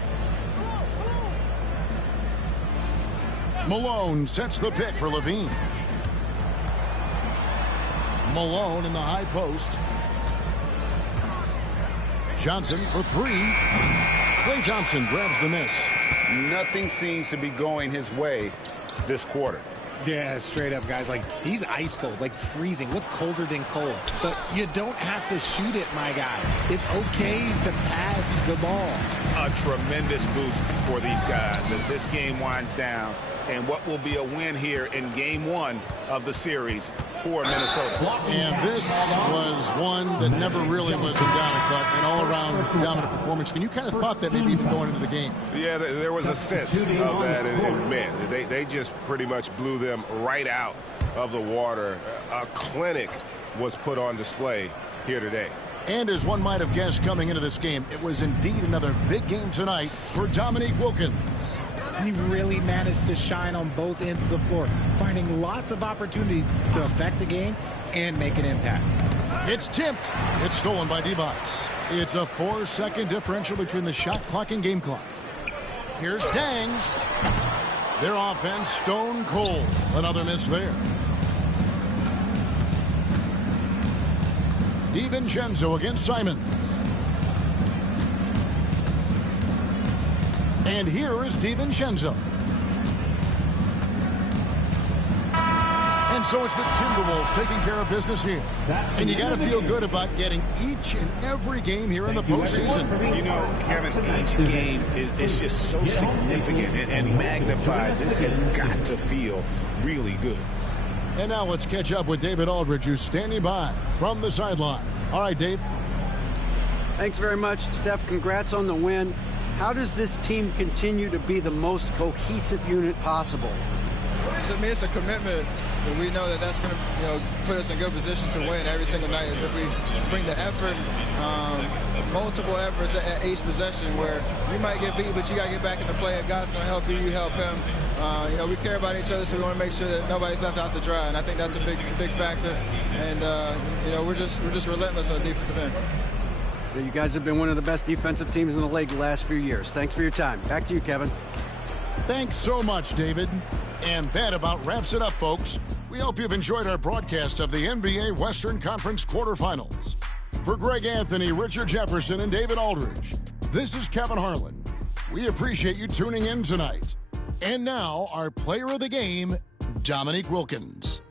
Malone sets the pick for Levine. Malone in the high post. Johnson for 3. Klay Thompson grabs the miss. Nothing seems to be going his way this quarter. Yeah, straight up, guys. Like, he's ice cold, like freezing. What's colder than cold? But you don't have to shoot it, my guy. It's okay to pass the ball. A tremendous boost for these guys as this game winds down. And what will be a win here in game 1 of the series for Minnesota. And this was one that never really was in doubt, but an all-around dominant performance. And you kind of thought that maybe even going into the game. Yeah, there was a sense of that. And man, they just pretty much blew them right out of the water. A clinic was put on display here today. And as one might have guessed coming into this game, it was indeed another big game tonight for Dominique Wilkins. He really managed to shine on both ends of the floor, finding lots of opportunities to affect the game and make an impact. It's tipped. It's stolen by D-Box. It's a 4-second differential between the shot clock and game clock. Here's Dang. Their offense stone cold. Another miss there. DiVincenzo against Simons. And here is DiVincenzo. And so it's the Timberwolves taking care of business here. And you got to feel good about getting each and every game here in the postseason. You know, Kevin, each game is just so significant and magnified. This has got to feel really good. And now let's catch up with David Aldridge, who's standing by from the sideline. All right, Dave. Thanks very much, Steph. Congrats on the win. How does this team continue to be the most cohesive unit possible? To me, it's a commitment. And we know that that's going to, put us in good position to win every single night. Is if we bring the effort, multiple efforts at each possession, where you might get beat, but you got to get back into play. And God's going to help you. You help him. We care about each other, so we want to make sure that nobody's left out to dry. And I think that's a big factor. And we're just relentless on the defensive end. You guys have been one of the best defensive teams in the league the last few years. Thanks for your time. Back to you, Kevin. Thanks so much, David. And that about wraps it up, folks. We hope you've enjoyed our broadcast of the NBA Western Conference quarterfinals. For Greg Anthony, Richard Jefferson, and David Aldridge, this is Kevin Harlan. We appreciate you tuning in tonight. And now, our player of the game, Dominique Wilkins.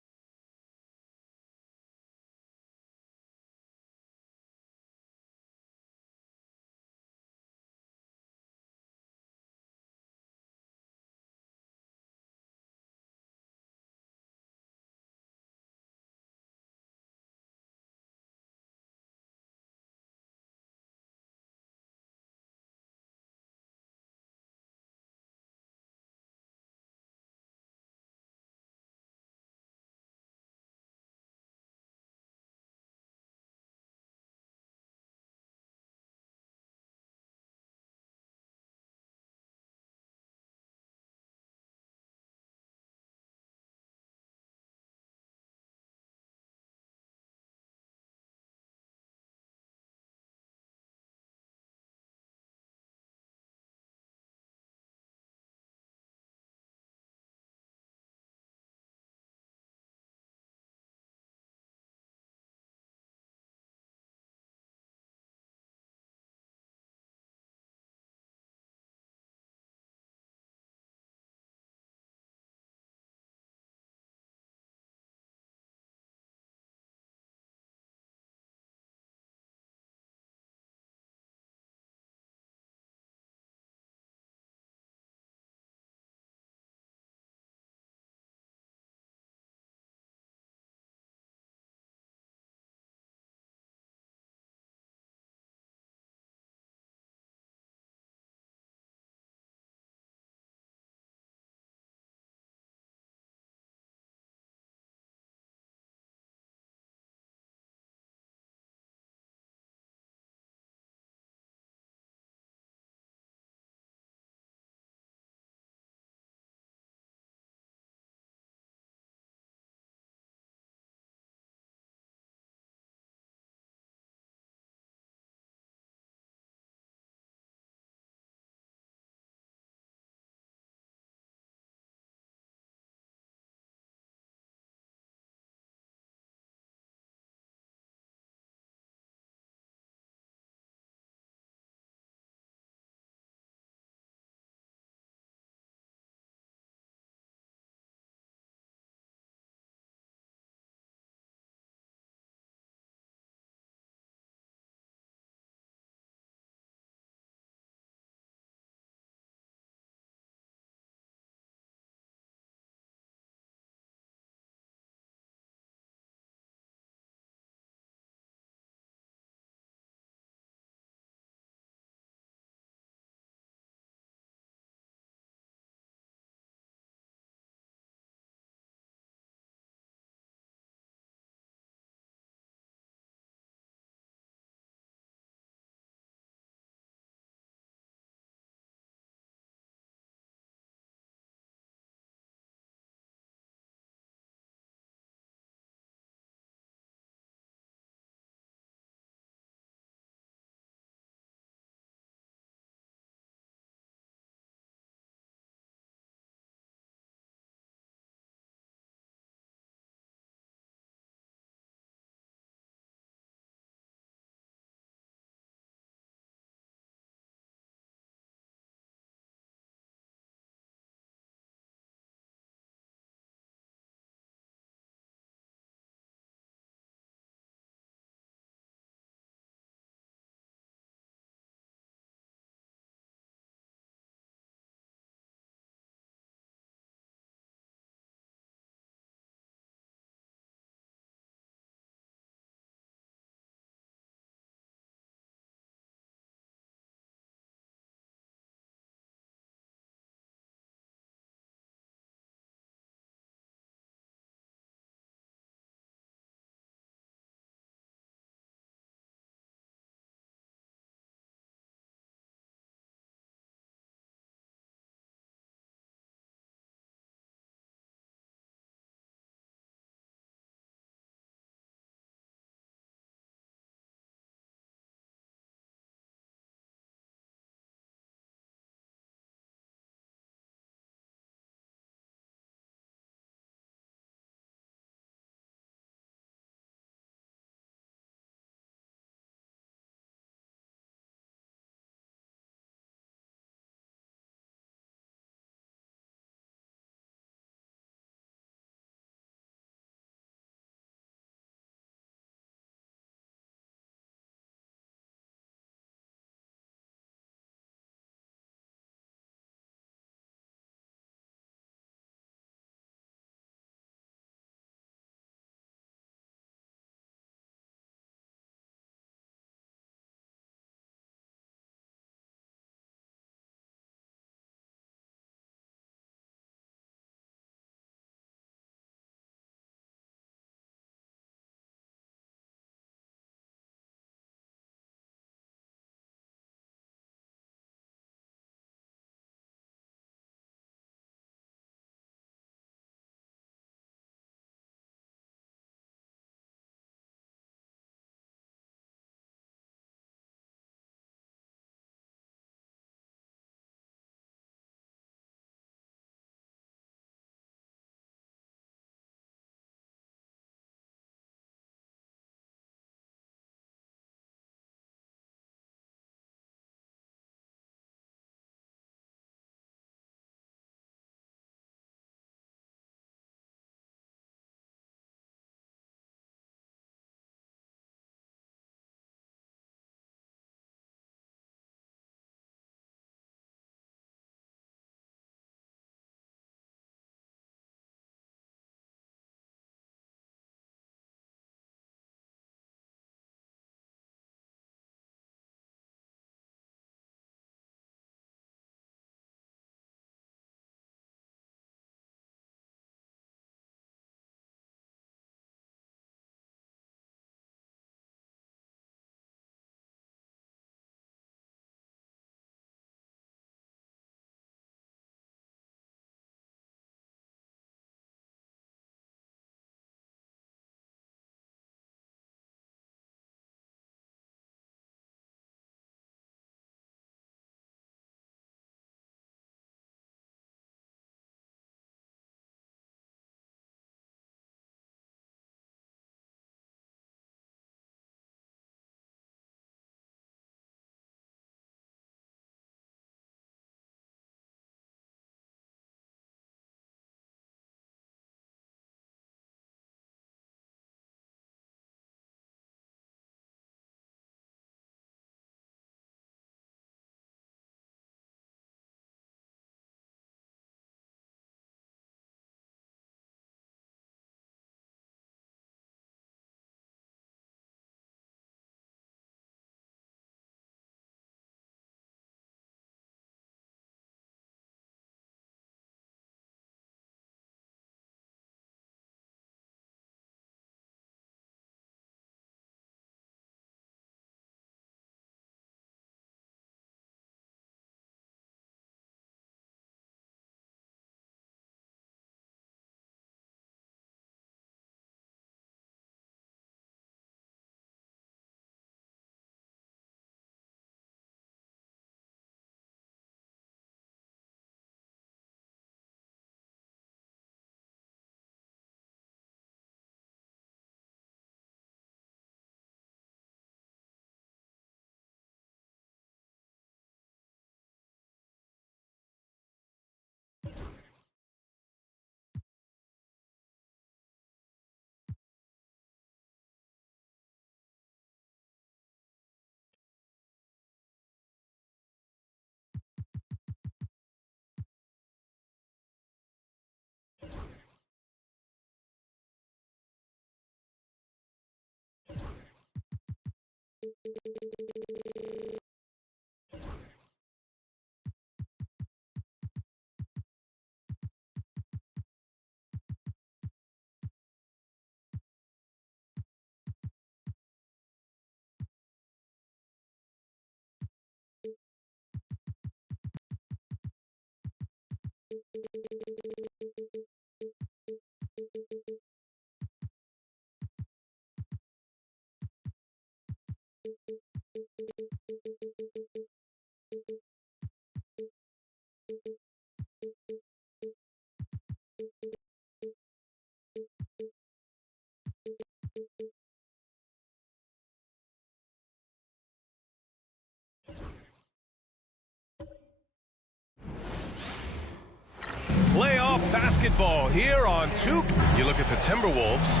Playoff basketball here on 2. You look at the Timberwolves.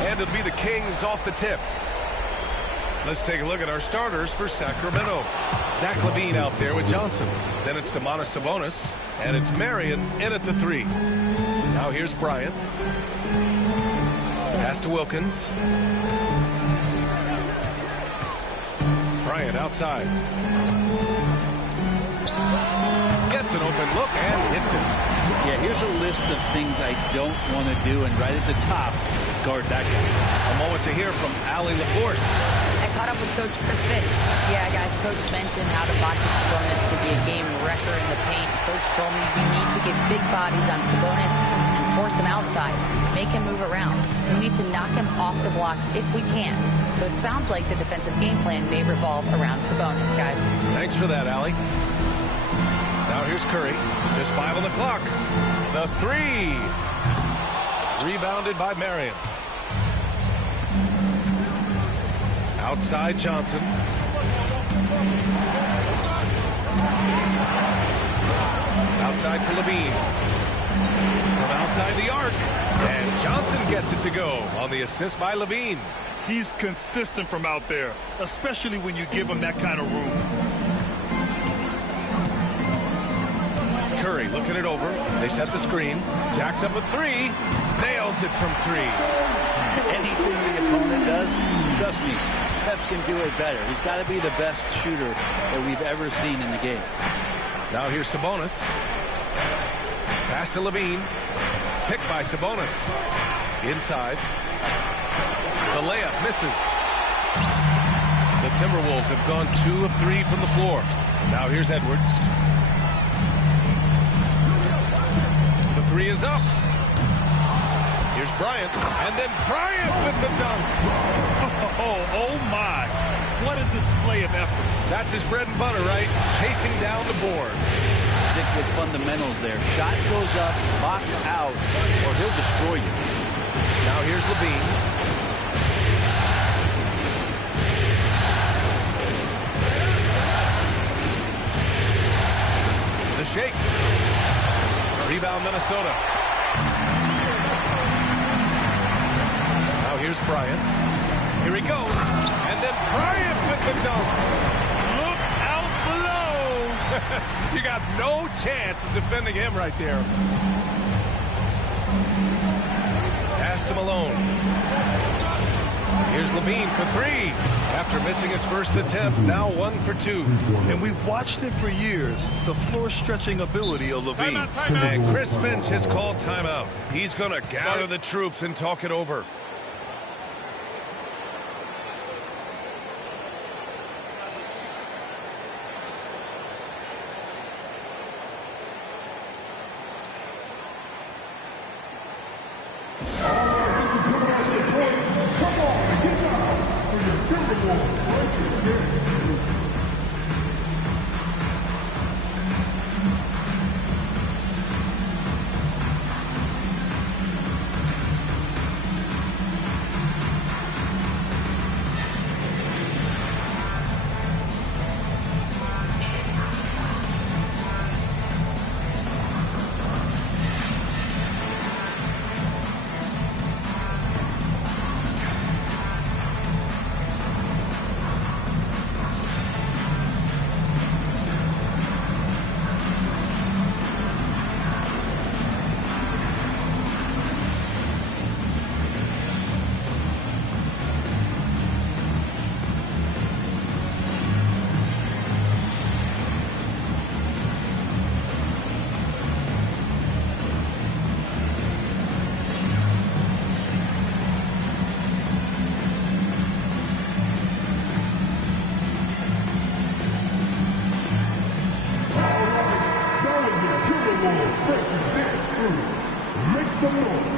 And it'll be the Kings off the tip. Let's take a look at our starters for Sacramento. Zach LaVine out there with Johnson. Then it's Domantas Sabonis. And it's Marion in at the 3. Now here's Bryant. Pass to Wilkins. Bryant outside. Gets an open look and hits it. Yeah, here's a list of things I don't want to do, and right at the top is guard that guy. A moment to hear from Allie LaForce. I caught up with Coach Chris Finch. Yeah, guys, Coach mentioned how Domantas Sabonis could be a game wrecker in the paint. Coach told me we need to get big bodies on Sabonis and force him outside, make him move around. We need to knock him off the blocks if we can. So it sounds like the defensive game plan may revolve around Sabonis, guys. Thanks for that, Allie. Now here's Curry. Just 5 on the clock. The 3. Rebounded by Marion. Outside Johnson. Outside for LaVine. From outside the arc. And Johnson gets it to go on the assist by LaVine. He's consistent from out there, especially when you give him that kind of room. Curry looking it over. They set the screen. Jacks up a 3. Nails it from 3. Anything the opponent does, trust me, Steph can do it better. He's got to be the best shooter that we've ever seen in the game. Now here's Sabonis. Pass to LaVine. Picked by Sabonis. Inside. The layup misses. The Timberwolves have gone 2 of 3 from the floor. Now here's Edwards. The 3 is up. Here's Bryant. And then Bryant with the dunk. Oh my. What a display of effort. That's his bread and butter, right? Chasing down the boards. Stick with fundamentals there. Shot goes up, box out, or he'll destroy you. Now here's LaVine. The shake. Rebound Minnesota. Now here's Bryant. Here he goes. And then Bryant with the dunk. Look out below. You got no chance of defending him right there. Pass to Malone. Here's LaVine for 3. After missing his first attempt, now 1 for 2. And we've watched it for years, the floor-stretching ability of LaVine. And Chris Finch has called timeout. He's going to gather the troops and talk it over. Sabonis.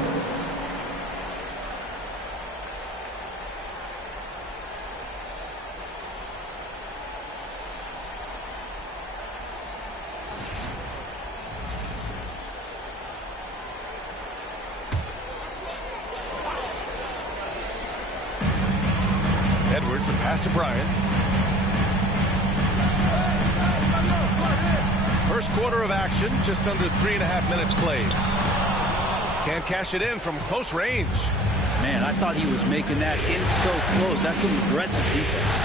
Edwards, a pass to Bryant. First quarter of action, just under 3.5 minutes played. Can't cash it in from close range. Man, I thought he was making that in so close. That's some aggressive defense.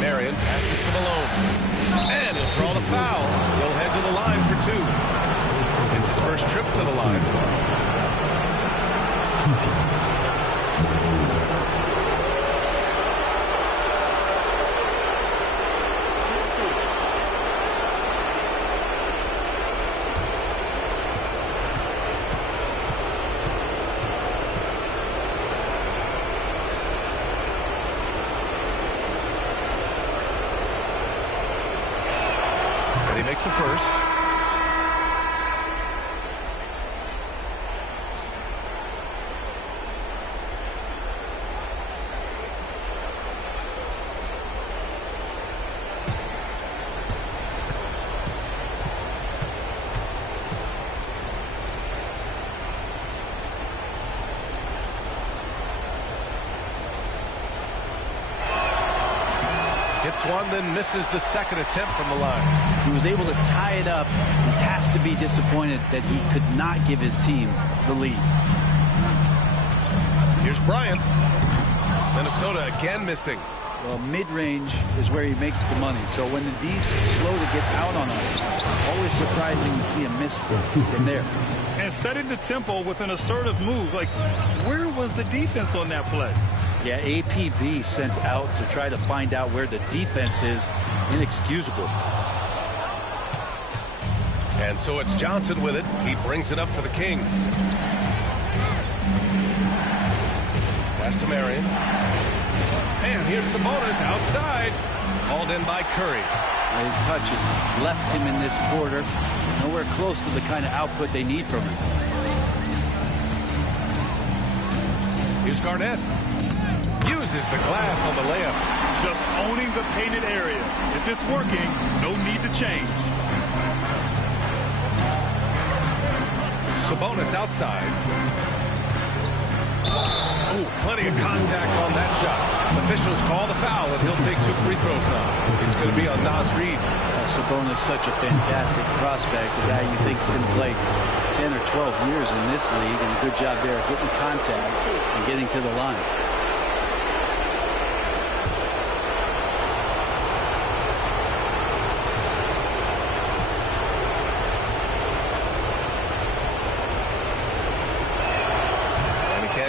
Marion passes to Malone. And he'll draw the foul. He'll head to the line for 2. It's his first trip to the line. Makes the first. Hits one, then misses the second attempt from the line. He was able to tie it up. He has to be disappointed that he could not give his team the lead. Here's Bryant. Minnesota again missing. Well, mid-range is where he makes the money. So when the D's slow to get out on us, always surprising to see a miss from there. And setting the tempo with an assertive move. Like, where was the defense on that play? Yeah, APB sent out to try to find out where the defense is. Inexcusable. And so it's Johnson with it. He brings it up for the Kings. Pass to Marion. And here's Sabonis outside. Hauled in by Curry. His touches left him in this quarter. Nowhere close to the kind of output they need from him. Here's Garnett. Uses the glass on the layup. Just owning the painted area. If it's working, no need to change. Sabonis outside. Oh, plenty of contact on that shot. Officials call the foul, and he'll take 2 free throws now. It's going to be on Nas Reed. Sabonis, such a fantastic prospect. The guy you think is going to play 10 or 12 years in this league, and a good job there getting contact and getting to the line.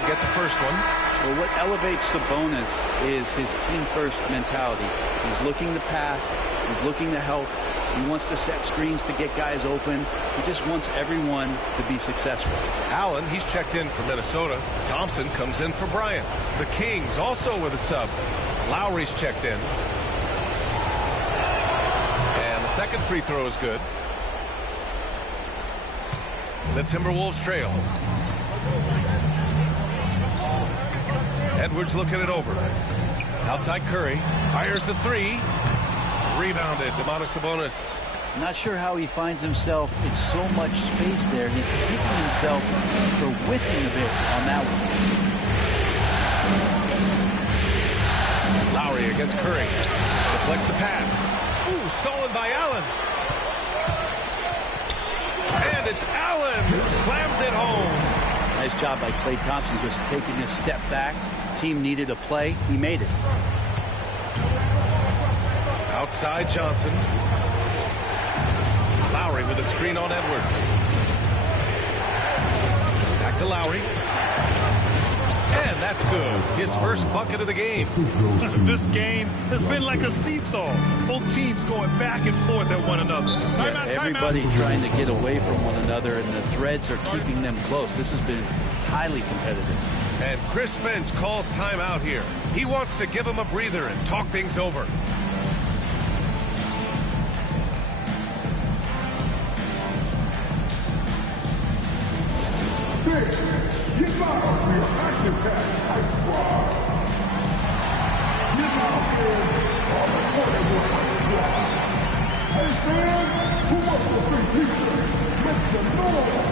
Get the first one. Well, what elevates Sabonis is his team-first mentality. He's looking to pass. He's looking to help. He wants to set screens to get guys open. He just wants everyone to be successful. Allen, he's checked in for Minnesota. Thompson comes in for Bryant. The Kings also with a sub. Lowry's checked in. And the second free throw is good. The Timberwolves trail. Edwards looking it over. Outside Curry. Fires the 3. Rebounded. Domantas Sabonis. Not sure how he finds himself in so much space there. He's kicking himself for whiffing a bit on that one. Lowry against Curry. Deflects the pass. Ooh, stolen by Allen. And it's Allen who slams it home. Nice job by Klay Thompson just taking a step back. Team needed a play. He made it. Outside Johnson. Lowry with a screen on Edwards. Back to Lowry. And that's good. His first bucket of the game. This game has been like a seesaw. Both teams going back and forth at one another. Yeah, everybody trying to get away from one another, and the threads are keeping them close. This has been highly competitive. And Chris Finch calls timeout here. He wants to give him a breather and talk things over. Get out of your action pack, Hype Squad. Get out here on the portable Hype Squad. Hey fans, who wants the free t-shirt? Make some noise.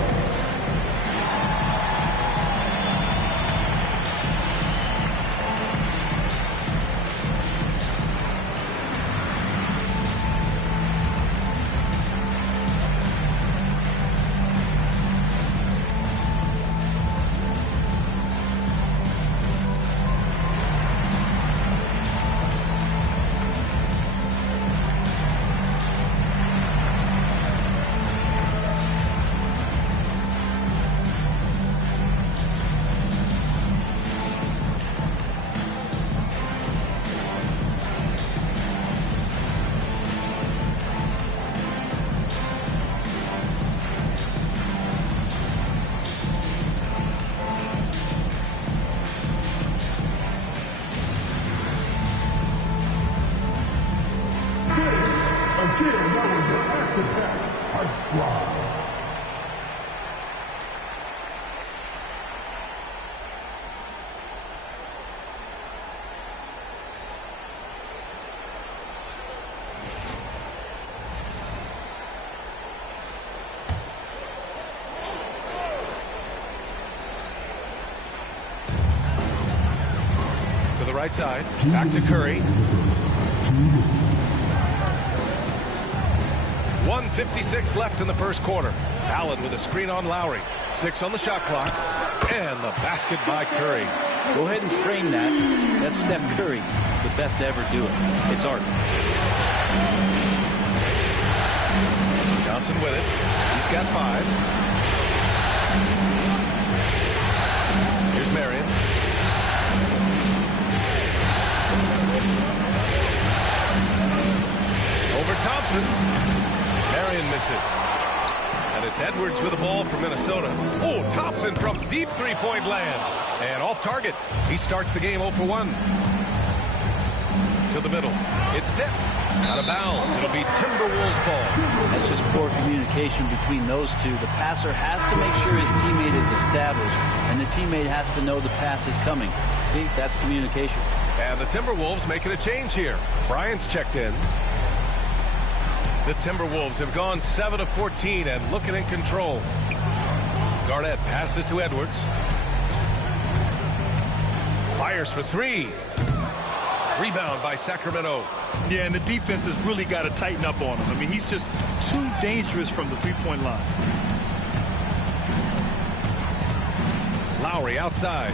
Right side, back to Curry. 1:56 left in the first quarter. Allen with a screen on Lowry. 6 on the shot clock. And the basket by Curry. Go ahead and frame that. That's Steph Curry, the best to ever do it. It's art. Johnson with it. He's got 5. Here's Marion. Over Thompson. Marion misses. And it's Edwards with the ball for Minnesota. Oh, Thompson from deep three-point land. And off target. He starts the game 0 for 1. To the middle. It's tipped. Out of bounds. It'll be Timberwolves ball. That's just poor communication between those two. The passer has to make sure his teammate is established, and the teammate has to know the pass is coming. See, that's communication. And the Timberwolves making a change here. Bryant's checked in. The Timberwolves have gone 7 of 14 and looking in control. Garnett passes to Edwards. Fires for 3. Rebound by Sacramento. Yeah, and the defense has really got to tighten up on him. I mean, he's just too dangerous from the three-point line. Lowry outside.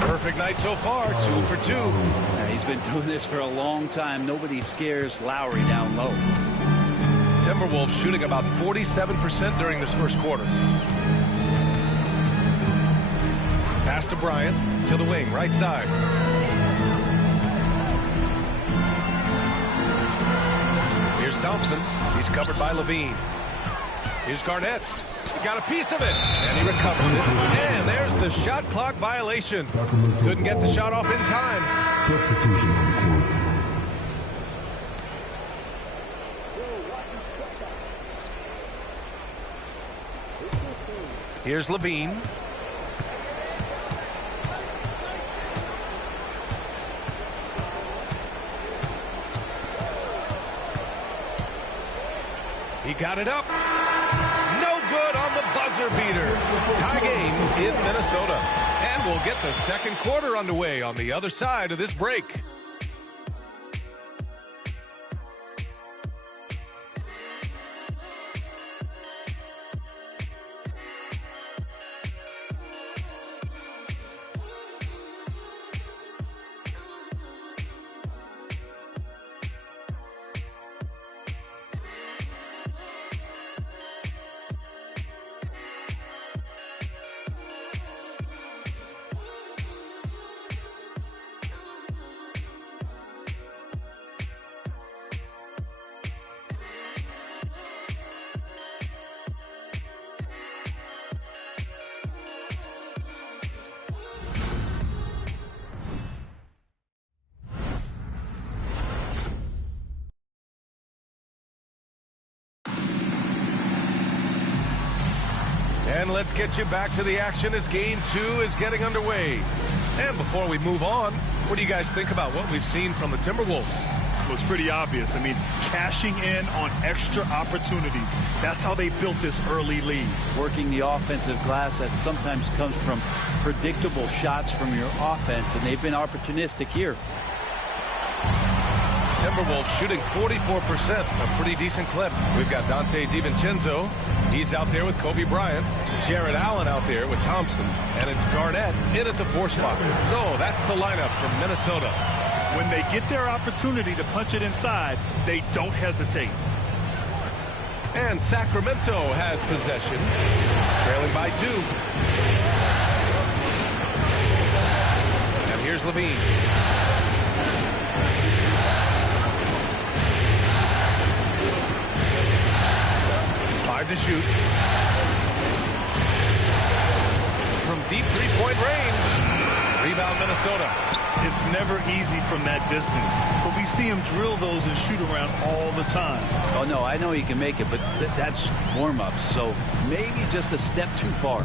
Perfect night so far, 2 for 2. Yeah, he's been doing this for a long time. Nobody scares Lowry down low. Timberwolves shooting about 47% during this first quarter. Pass to Bryant, to the wing, right side. Here's Thompson. He's covered by Levine. Here's Garnett. He got a piece of it, and he recovers it. And there's the shot clock violation. Couldn't get the shot off in time. Substitution on court. Here's Levine. He got it up. No good on the buzzer beater. Tie game in Minnesota. And we'll get the second quarter underway on the other side of this break. let's get you back to the action as Game 2 is getting underway. And before we move on, what do you guys think about what we've seen from the Timberwolves? Well, it's pretty obvious. I mean, cashing in on extra opportunities. That's how they built this early lead. Working the offensive glass that sometimes comes from predictable shots from your offense, and they've been opportunistic here. Timberwolves shooting 44%, a pretty decent clip. We've got Dante DiVincenzo. He's out there with Kobe Bryant. Jared Allen out there with Thompson. And it's Garnett in at the 4 spot. So that's the lineup from Minnesota. When they get their opportunity to punch it inside, they don't hesitate. And Sacramento has possession, trailing by 2. And here's Levine. 5 to shoot. From deep three-point range. Rebound Minnesota. It's never easy from that distance, but we see him drill those and shoot around all the time. Oh, no, I know he can make it, but that's warm-ups, so maybe just a step too far.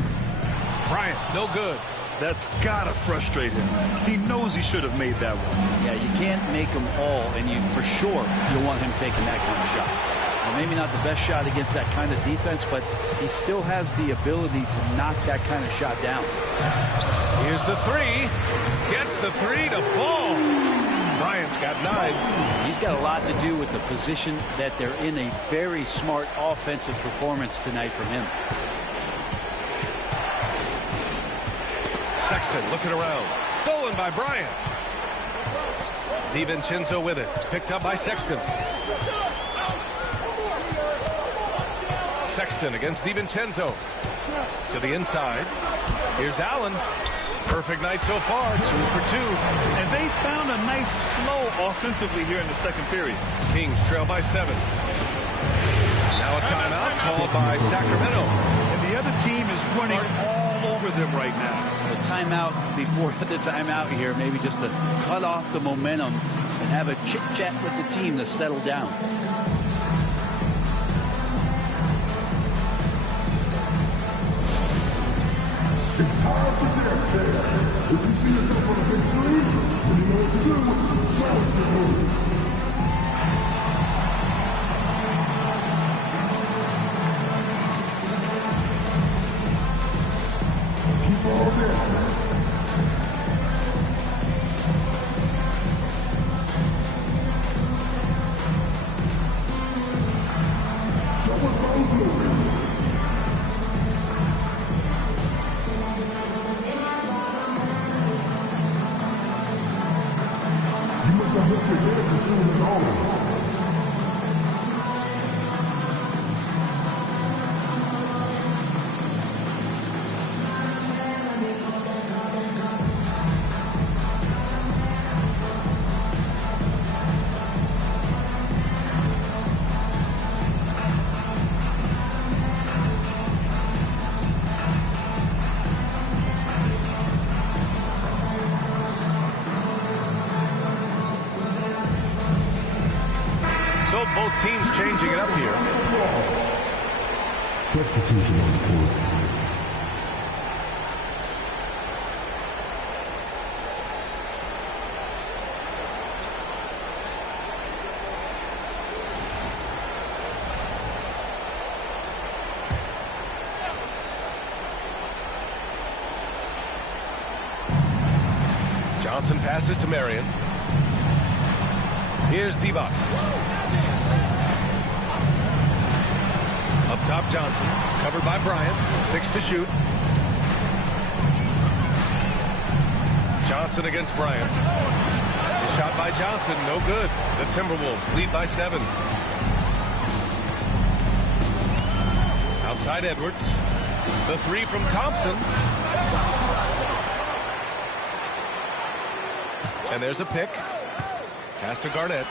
Bryant, no good. That's got to frustrate him. He knows he should have made that one. Yeah, you can't make them all, and you for sure you want him taking that kind of shot. Well, maybe not the best shot against that kind of defense, but he still has the ability to knock that kind of shot down. Here's the 3. Gets the 3 to fall. Bryant's got 9. He's got a lot to do with the position that they're in. A very smart offensive performance tonight from him. Sexton looking around. Stolen by Bryant. DiVincenzo with it. Picked up by Sexton. Sexton against DiVincenzo. To the inside. Here's Allen. Perfect night so far. 2 for 2. And they found a nice flow offensively here in the second period. Kings trail by 7. Now a timeout called by Sacramento. And the other team is running all over them right now. The timeout before the timeout here, maybe just to cut off the momentum and have a chit-chat with the team to settle down. It's time for Death Day. If you see yourself on a big screen, then you know what to do. Challenge your move. Keep all dancing. Show us those moves. Both teams changing it up here. Substitution on the court. Johnson passes to Marion. Here's Divac. Up top, Johnson. Covered by Bryant. 6 to shoot. Johnson against Bryant. The shot by Johnson, no good. The Timberwolves lead by 7. Outside Edwards. The 3 from Thompson. And there's a pick. Pass to Garnett.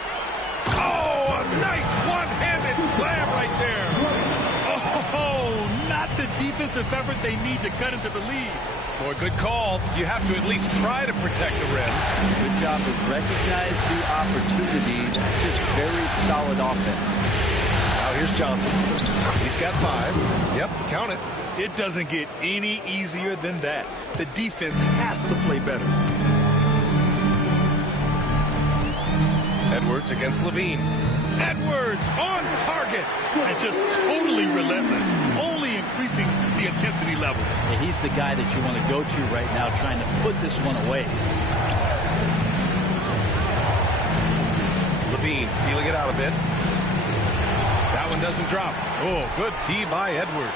Oh, a nice one-handed slam right there. Oh, not the defensive effort they need to cut into the lead. Boy, good call. You have to at least try to protect the rim. Good job to recognize the opportunity. That's just very solid offense. Now here's Johnson. He's got 5. Yep, count it. It doesn't get any easier than that. The defense has to play better. Edwards against Levine. Edwards on target. And just totally relentless, only increasing the intensity level. Yeah, he's the guy that you want to go to right now, trying to put this one away. Levine feeling it out a bit. That one doesn't drop. Oh, good D by Edwards.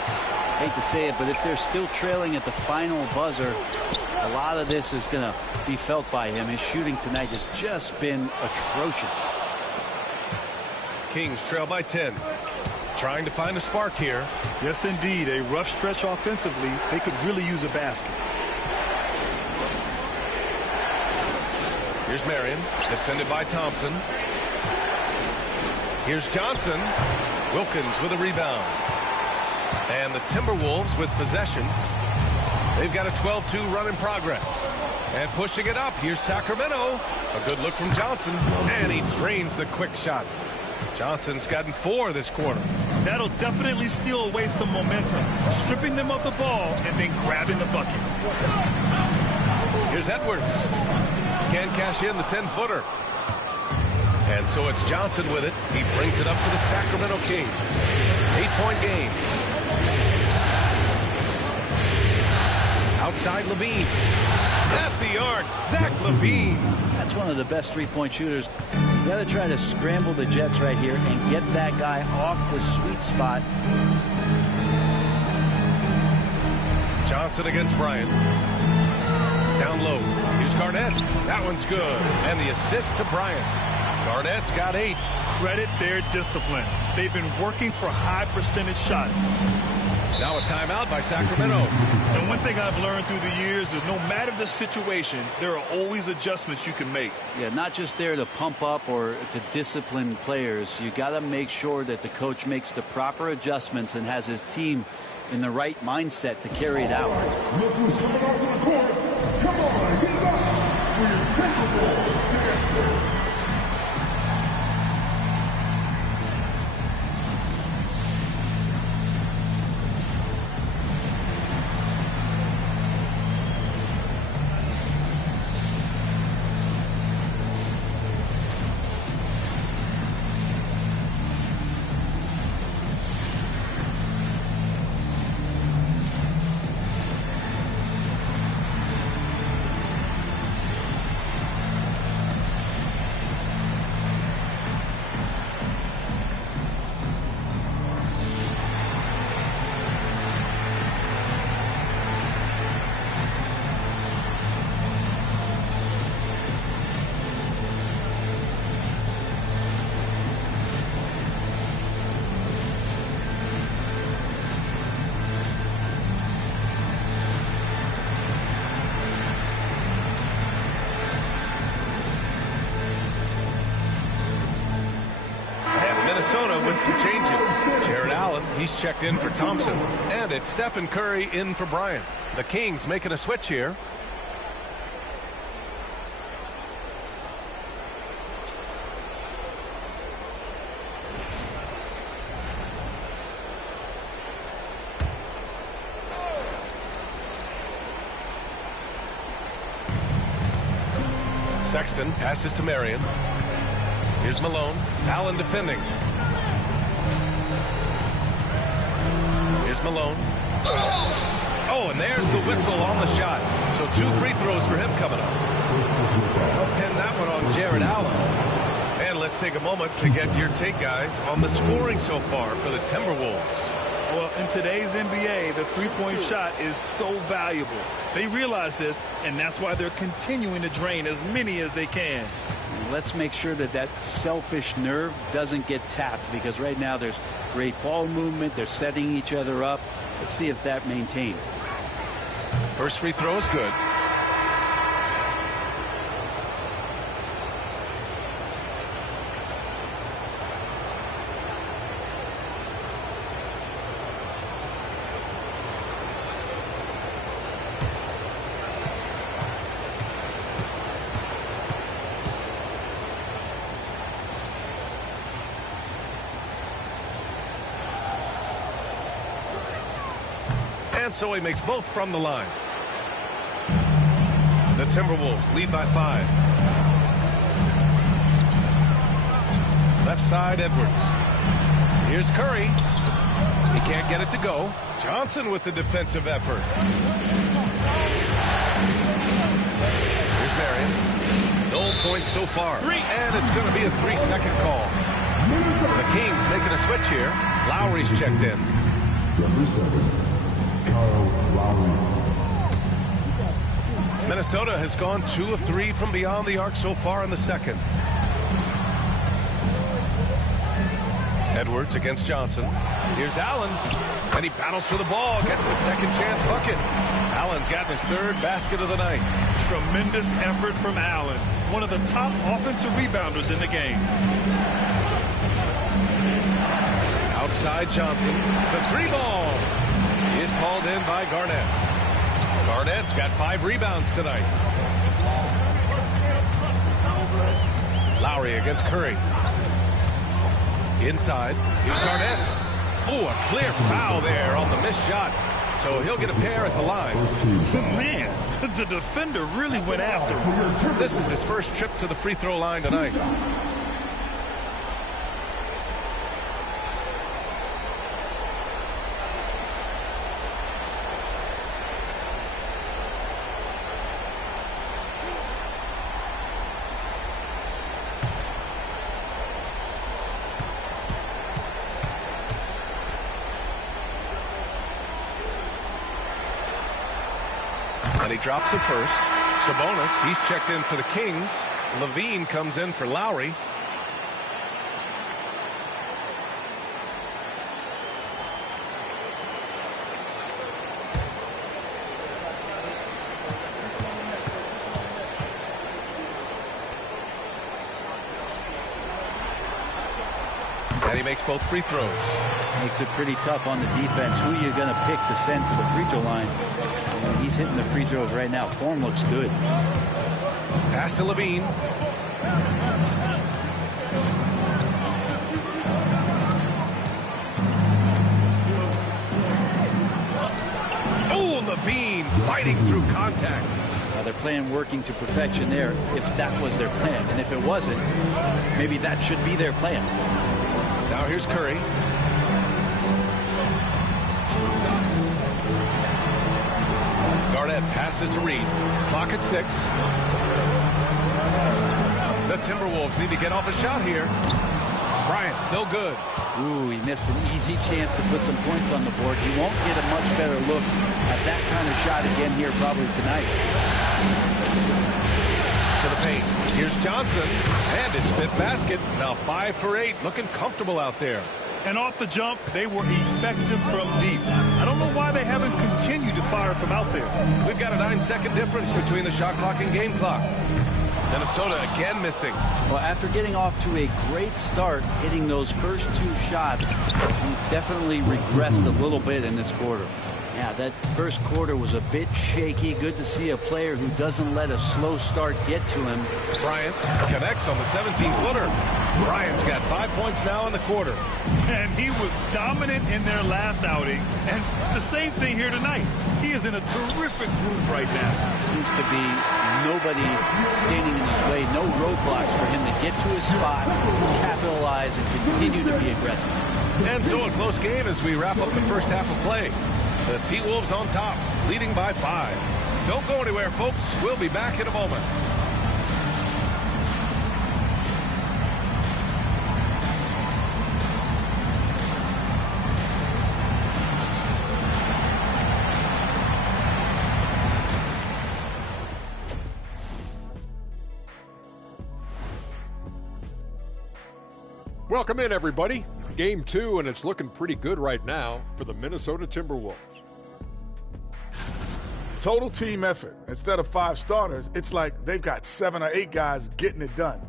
Hate to say it, but if they're still trailing at the final buzzer, a lot of this is going to be felt by him. His shooting tonight has just been atrocious. Kings trail by 10. Trying to find a spark here. Yes, indeed. A rough stretch offensively. They could really use a basket. Here's Marion, defended by Thompson. Here's Johnson. Wilkins with a rebound. And the Timberwolves with possession. They've got a 12-2 run in progress. And pushing it up, here's Sacramento. A good look from Johnson. And he drains the quick shot. Johnson's gotten 4 this quarter. That'll definitely steal away some momentum. Stripping them of the ball and then grabbing the bucket. Here's Edwards. Can't cash in the 10-footer. And so it's Johnson with it. He brings it up for the Sacramento Kings. 8-point game. Outside Levine. At the arc, Zach Levine. That's one of the best three-point shooters. You got to try to scramble the Jets right here and get that guy off the sweet spot. Johnson against Bryant. Down low. Here's Garnett. That one's good. And the assist to Bryant. Garnett's got 8. Credit their discipline. They've been working for high percentage shots. Now a timeout by Sacramento. And one thing I've learned through the years is no matter the situation, there are always adjustments you can make. Yeah, not just there to pump up or to discipline players. You got to make sure that the coach makes the proper adjustments and has his team in the right mindset to carry it out. Look who's coming onto the court. Come on, get up for your Timberwolves. He's checked in for Thompson. And it's Stephen Curry in for Bryant. The Kings making a switch here. Sexton passes to Marion. Here's Malone. Allen defending. Here's Malone. Oh, and there's the whistle on the shot. So 2 free throws for him coming up. He'll pin that one on Jared Allen. And let's take a moment to get your take, guys, on the scoring so far for the Timberwolves. Well, in today's NBA, the three-point shot is so valuable. They realize this, and that's why they're continuing to drain as many as they can. Let's make sure that that selfish nerve doesn't get tapped, because right now there's great ball movement. They're setting each other up. Let's see if that maintains. First free throw is good. And so he makes both from the line. The Timberwolves lead by 5. Left side, Edwards. Here's Curry. He can't get it to go. Johnson with the defensive effort. Here's Marion. No points so far. And it's going to be a 3-second call. The Kings making a switch here. Lowry's checked in. Minnesota has gone 2 of 3 from beyond the arc so far in the second. Edwards against Johnson. Here's Allen, and he battles for the ball, gets the second chance bucket. Allen's gotten his 3rd basket of the night. Tremendous effort from Allen, one of the top offensive rebounders in the game. Outside Johnson, the 3-ball. It's hauled in by Garnett. Garnett's got 5 rebounds tonight. Lowry against Curry. Inside, here's Garnett. Oh, a clear foul there on the missed shot. So he'll get a pair at the line. Man, the defender really went after him. This is his first trip to the free throw line tonight. And he drops it first. Sabonis, he's checked in for the Kings. Levine comes in for Lowry. And he makes both free throws. Makes it pretty tough on the defense. Who you're going to pick to send to the free throw line. He's hitting the free throws right now. Form looks good. Pass to Levine. Oh, Levine fighting through contact. They're playing working to perfection there if that was their plan. And if it wasn't, maybe that should be their plan. Now here's Curry. Garnett passes to Reed. Clock at 6. The Timberwolves need to get off a shot here. Bryant, no good. Ooh, he missed an easy chance to put some points on the board. He won't get a much better look at that kind of shot again here probably tonight. To the paint. Here's Johnson. And his 5th basket. Now 5 for 8. Looking comfortable out there. And off the jump, they were effective from deep. I don't know why they haven't continued to fire from out there. We've got a 9-second difference between the shot clock and game clock. Minnesota again missing. Well, after getting off to a great start, hitting those first 2 shots, he's definitely regressed a little bit in this quarter. Yeah, that first quarter was a bit shaky. Good to see a player who doesn't let a slow start get to him. Bryant connects on the 17-footer. Bryant's got 5 points now in the quarter. And he was dominant in their last outing. And the same thing here tonight. He is in a terrific group right now. Seems to be nobody standing in his way. No roadblocks for him to get to his spot, capitalize, and continue to be aggressive. And so a close game as we wrap up the first half of play. The T-Wolves on top, leading by 5. Don't go anywhere, folks. We'll be back in a moment. Welcome in, everybody. Game 2, and it's looking pretty good right now for the Minnesota Timberwolves. Total team effort. Instead of 5 starters, it's like they've got 7 or 8 guys getting it done.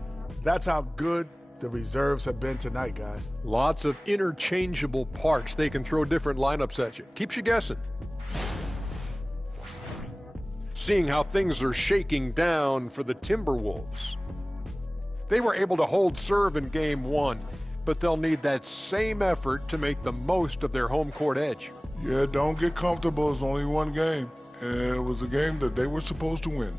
That's how good the reserves have been tonight, guys. Lots of interchangeable parts. They can throw different lineups at you. Keeps you guessing. Seeing how things are shaking down for the Timberwolves. They were able to hold serve in Game 1, but they'll need that same effort to make the most of their home court edge. Yeah, don't get comfortable. It's only one game. And it was a game that they were supposed to win.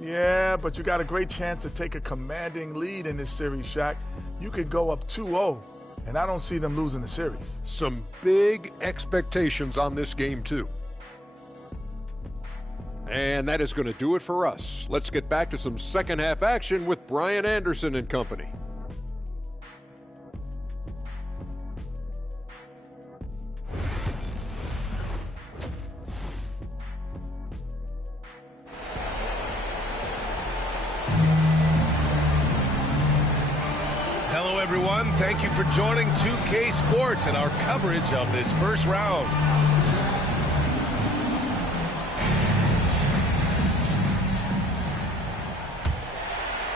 Yeah, but you got a great chance to take a commanding lead in this series, Shaq. You could go up 2-0, and I don't see them losing the series. Some big expectations on this game, too. And that is going to do it for us. Let's get back to some second half action with Brian Anderson and company. Hello, everyone. Thank you for joining 2K Sports and our coverage of this first round.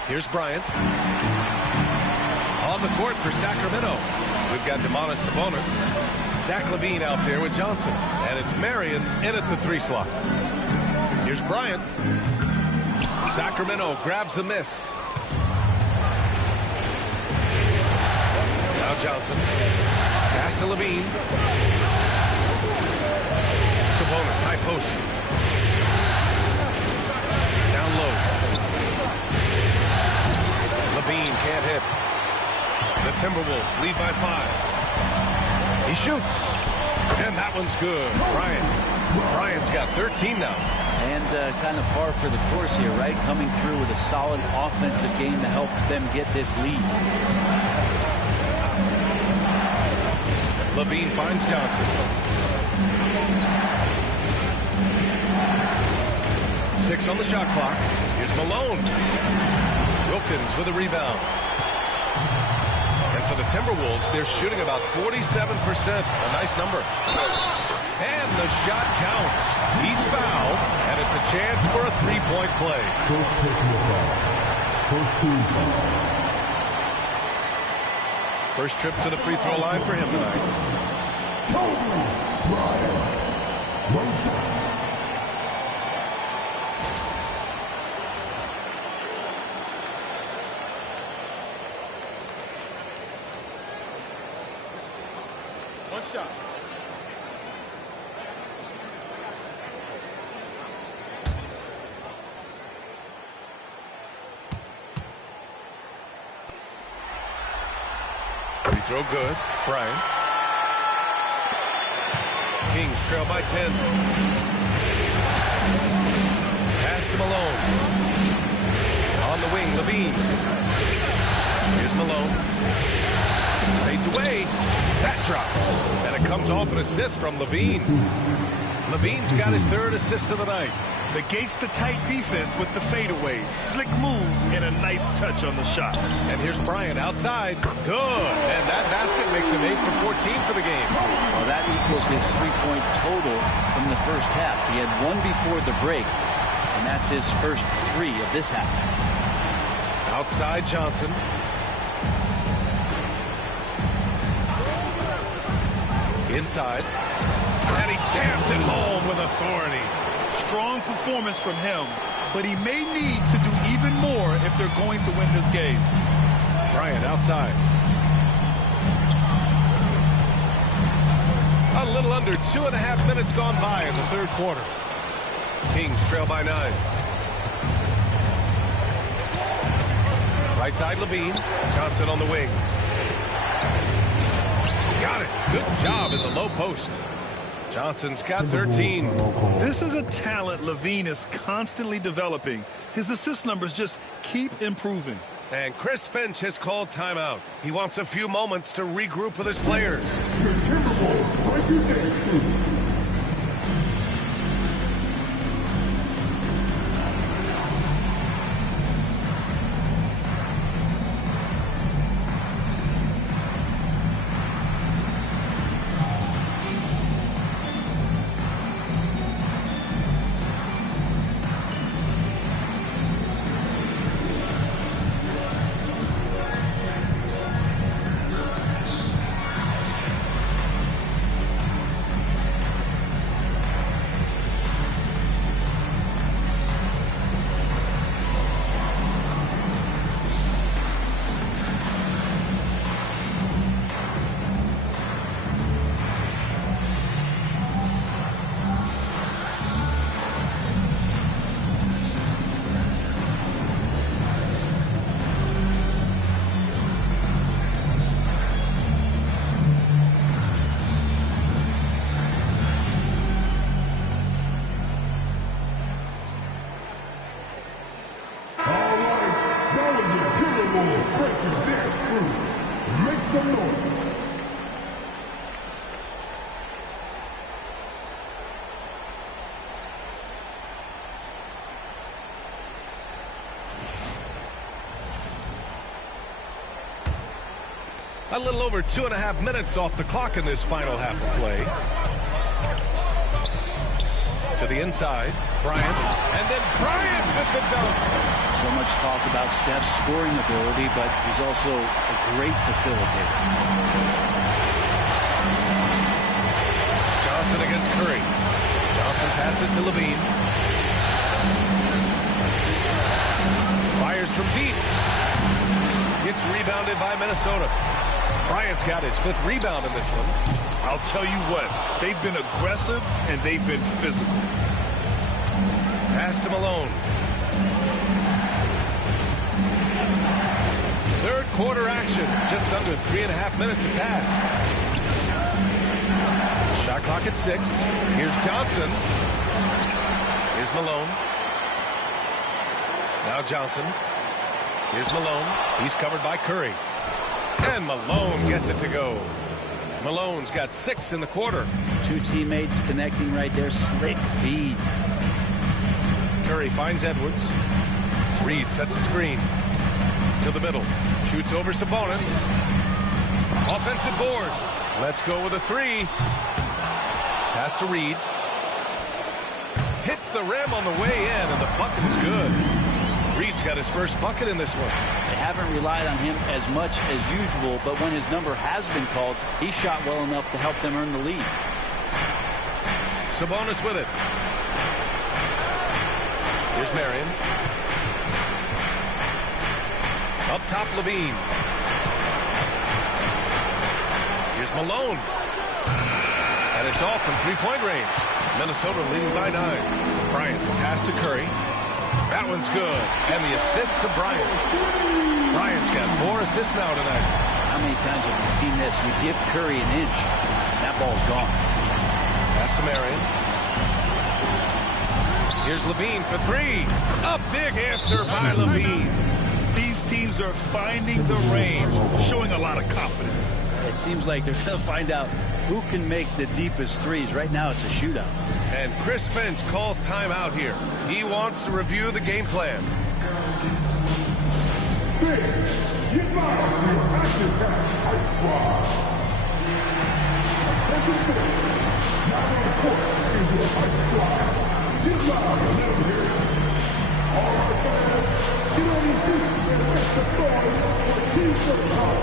Here's Bryant. On the court for Sacramento. We've got Domantas Sabonis. Zach LaVine out there with Johnson. And it's Marion in at the 3 slot. Here's Bryant. Sacramento grabs the miss. Now Johnson. Pass to LaVine. Sabonis, high post. Down low. LaVine can't hit. The Timberwolves lead by 5. He shoots. And that one's good. Bryant's got 13 now. And kind of par for the course here, right? Coming through with a solid offensive game to help them get this lead. LaVine finds Johnson. 6 on the shot clock. Here's Malone. Wilkins with a rebound. And for the Timberwolves, they're shooting about 47%. A nice number. And the shot counts. He's fouled, and it's a chance for a 3-point play. First trip to the free throw line for him tonight. One shot. Free throw good. Bryant. Kings trail by 10. Pass to Malone. On the wing, LaVine. Here's Malone. Fades away. That drops. And it comes off an assist from LaVine. LaVine's got his 3rd assist of the night. Negates the tight defense with the fadeaway. Slick move and a nice touch on the shot. And here's Bryant outside. Good. And that basket makes him 8 for 14 for the game. Well, that equals his 3-point total from the first half. He had 1 before the break, and that's his first 3 of this half. Outside Johnson. Inside. And he jams it home with authority. Strong performance from him, but he may need to do even more if they're going to win this game. Bryant outside. A little under 2.5 minutes gone by in the 3rd quarter. Kings trail by 9. Right side LaVine. Johnson on the wing. Got it. Good job in the low post. Johnson's got 13. This is a talent LaVine is constantly developing. His assist numbers just keep improving. And Chris Finch has called timeout. He wants a few moments to regroup with his players. Timberwolves breaking dance crew. Make some noise. A little over 2.5 minutes off the clock in this final half of play. To the inside, Bryant, and then Bryant with the dunk. So much talk about Steph's scoring ability, but he's also a great facilitator. Johnson against Curry. Johnson passes to Levine. Fires from deep. Gets rebounded by Minnesota. Bryant's got his 5th rebound in this one. I'll tell you what, they've been aggressive and they've been physical. Pass to Malone. Third quarter action. Just under 3.5 minutes have passed. Shot clock at 6. Here's Johnson. Here's Malone. Now Johnson. Here's Malone. He's covered by Curry. And Malone gets it to go. Malone's got 6 in the quarter. 2 teammates connecting right there. Slick feed. Curry finds Edwards. Reed sets a screen. To the middle. Shoots over Sabonis. Offensive board. Let's go with a 3. Pass to Reed. Hits the rim on the way in, and the bucket is good. Reed's got his first bucket in this one. They haven't relied on him as much as usual, but when his number has been called, he shot well enough to help them earn the lead. Sabonis with it. Here's Marion. Up top, Levine. Here's Malone. And it's off from 3-point range. Minnesota leading by 9. Bryant, pass to Curry. That one's good. And the assist to Bryant. Bryant's got 4 assists now tonight. How many times have we seen this? You give Curry an inch, that ball's gone. Pass to Marion. Here's Levine for 3. A big answer by Levine. These teams are finding the range, showing a lot of confidence. It seems like they're going to find out who can make the deepest threes. Right now, it's a shootout. And Chris Finch calls timeout here. He wants to review the game plan. Get live to your action pack Ice Squad. Attention fans. Now on the court is your Ice Squad. Get live and let them hear it. All right, fans. Get on your feet and make some noise for Team Football.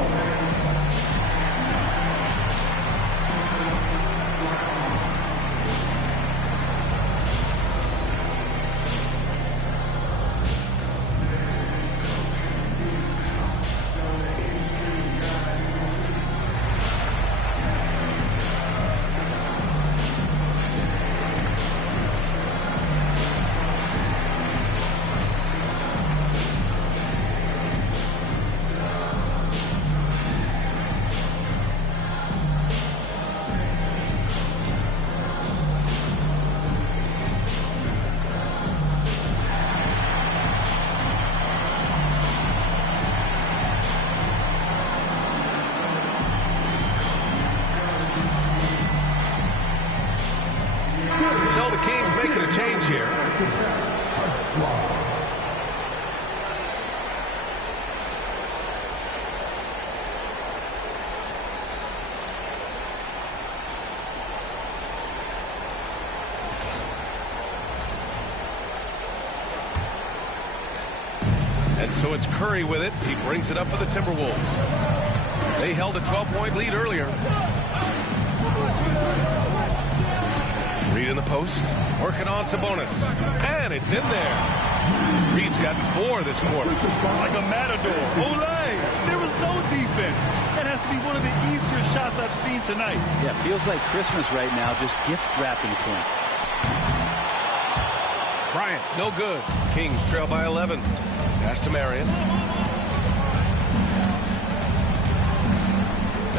So the Kings making a change here. And so it's Curry with it. He brings it up for the Timberwolves. They held a 12-point lead earlier. Reed in the post, working on Sabonis, and it's in there. Reed's gotten 4 this quarter. Like a matador. Olay! There was no defense. That has to be one of the easier shots I've seen tonight. Yeah, feels like Christmas right now, just gift wrapping points. Bryant, no good. Kings trail by 11. Pass to Marion.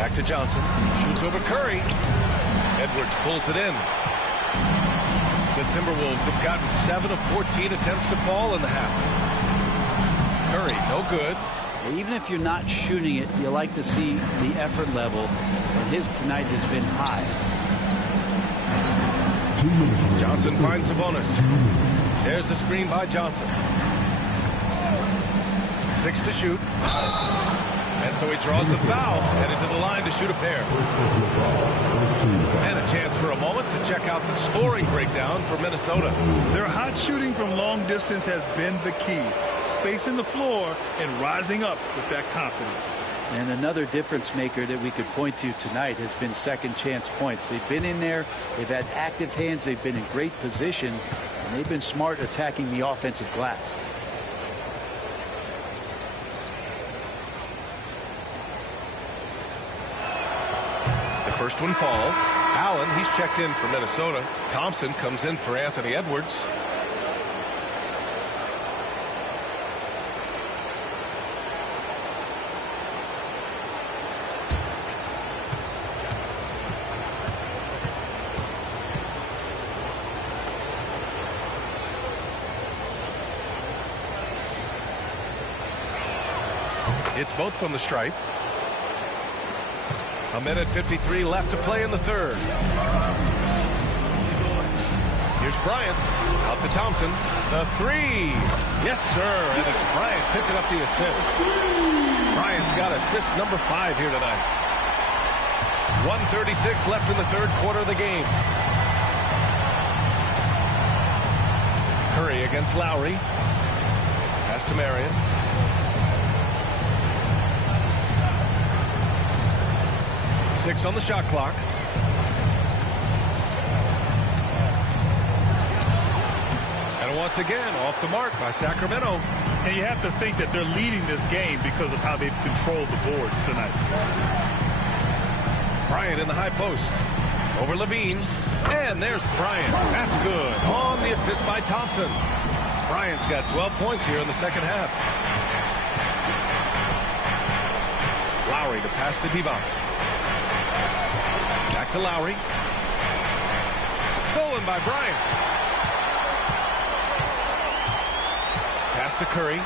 Back to Johnson. Shoots over Curry. Edwards pulls it in. The Timberwolves have gotten 7 of 14 attempts to fall in the half. Curry, no good. Even if you're not shooting it, you like to see the effort level, and his tonight has been high. Johnson finds Sabonis. There's the screen by Johnson. 6 to shoot. And so he draws the foul, headed to the line to shoot a pair. And a chance for a moment to check out the scoring breakdown for Minnesota. Their hot shooting from long distance has been the key. Spacing the floor and rising up with that confidence. And another difference maker that we could point to tonight has been second chance points. They've been in there, they've had active hands, they've been in great position, and they've been smart attacking the offensive glass. The first one falls. Allen, he's checked in for Minnesota. Thompson comes in for Anthony Edwards. It's both from the stripe. A minute 53 left to play in the third. Here's Bryant. Out to Thompson. The three. Yes, sir. And it's Bryant picking up the assist. Bryant's got assist number 5 here tonight. 1:36 left in the third quarter of the game. Curry against Lowry. Pass to Marion. Six on the shot clock. And once again, off the mark by Sacramento. And you have to think that they're leading this game because of how they've controlled the boards tonight. Bryant in the high post. Over Levine. And there's Bryant. That's good. On the assist by Thompson. Bryant's got 12 points here in the second half. Lowry to pass to Devos. Back to Lowry. Stolen by Bryant. Pass to Curry.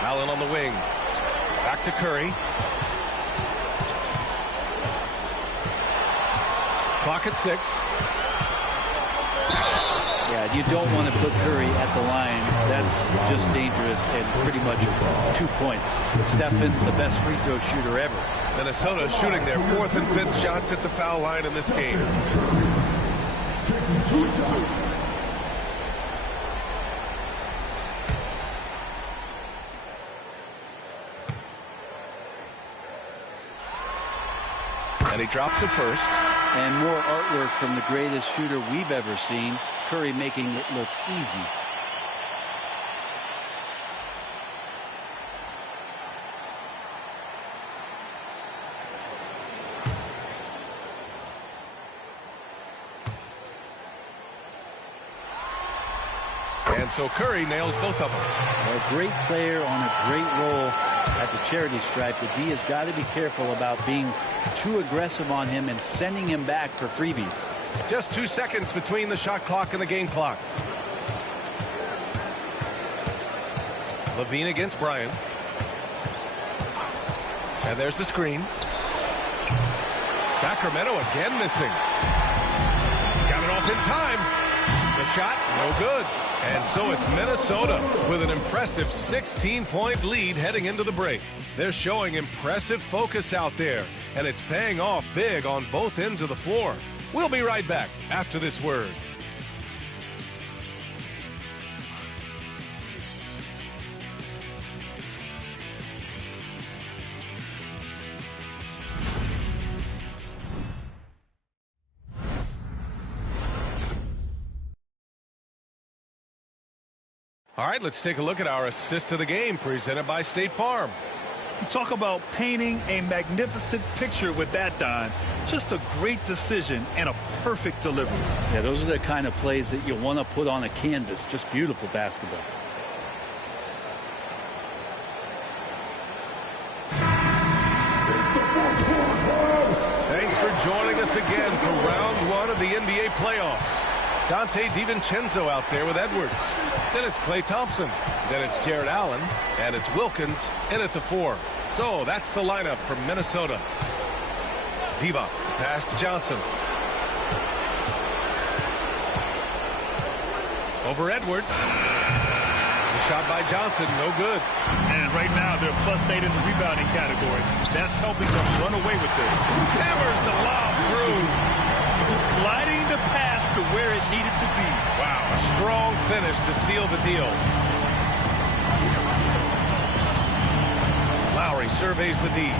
Allen on the wing. Back to Curry. Clock at 6. Yeah, you don't want to put Curry at the line. That's just dangerous and pretty much 2 points. Stephen, the best free throw shooter ever. Minnesota shooting their 4th and 5th shots at the foul line in this game. And he drops it first. And more artwork from the greatest shooter we've ever seen. Curry making it look easy. And so Curry nails both of them. A great player on a great role at the charity stripe. The D has got to be careful about being too aggressive on him and sending him back for freebies. Just 2 seconds between the shot clock and the game clock. Levine against Bryant. And there's the screen. Sacramento again missing. Got it off in time. The shot, no good. And so it's Minnesota with an impressive 16-point lead heading into the break. They're showing impressive focus out there, and it's paying off big on both ends of the floor. We'll be right back after this word. All right, let's take a look at our assist of the game presented by State Farm. You talk about painting a magnificent picture with that, Don. Just a great decision and a perfect delivery. Yeah, those are the kind of plays that you want to put on a canvas. Just beautiful basketball. Thanks for joining us again for round 1 of the NBA playoffs. Dante DiVincenzo out there with Edwards. Then it's Klay Thompson. Then it's Jared Allen. And it's Wilkins in at the 4. So that's the lineup from Minnesota. Divac, the pass to Johnson. Over Edwards. The shot by Johnson, no good. And right now they're +8 in the rebounding category. That's helping them run away with this. Hammers the lob through. Gliding the pass to where it needed to be. Wow, a strong finish to seal the deal. Lowry surveys the D.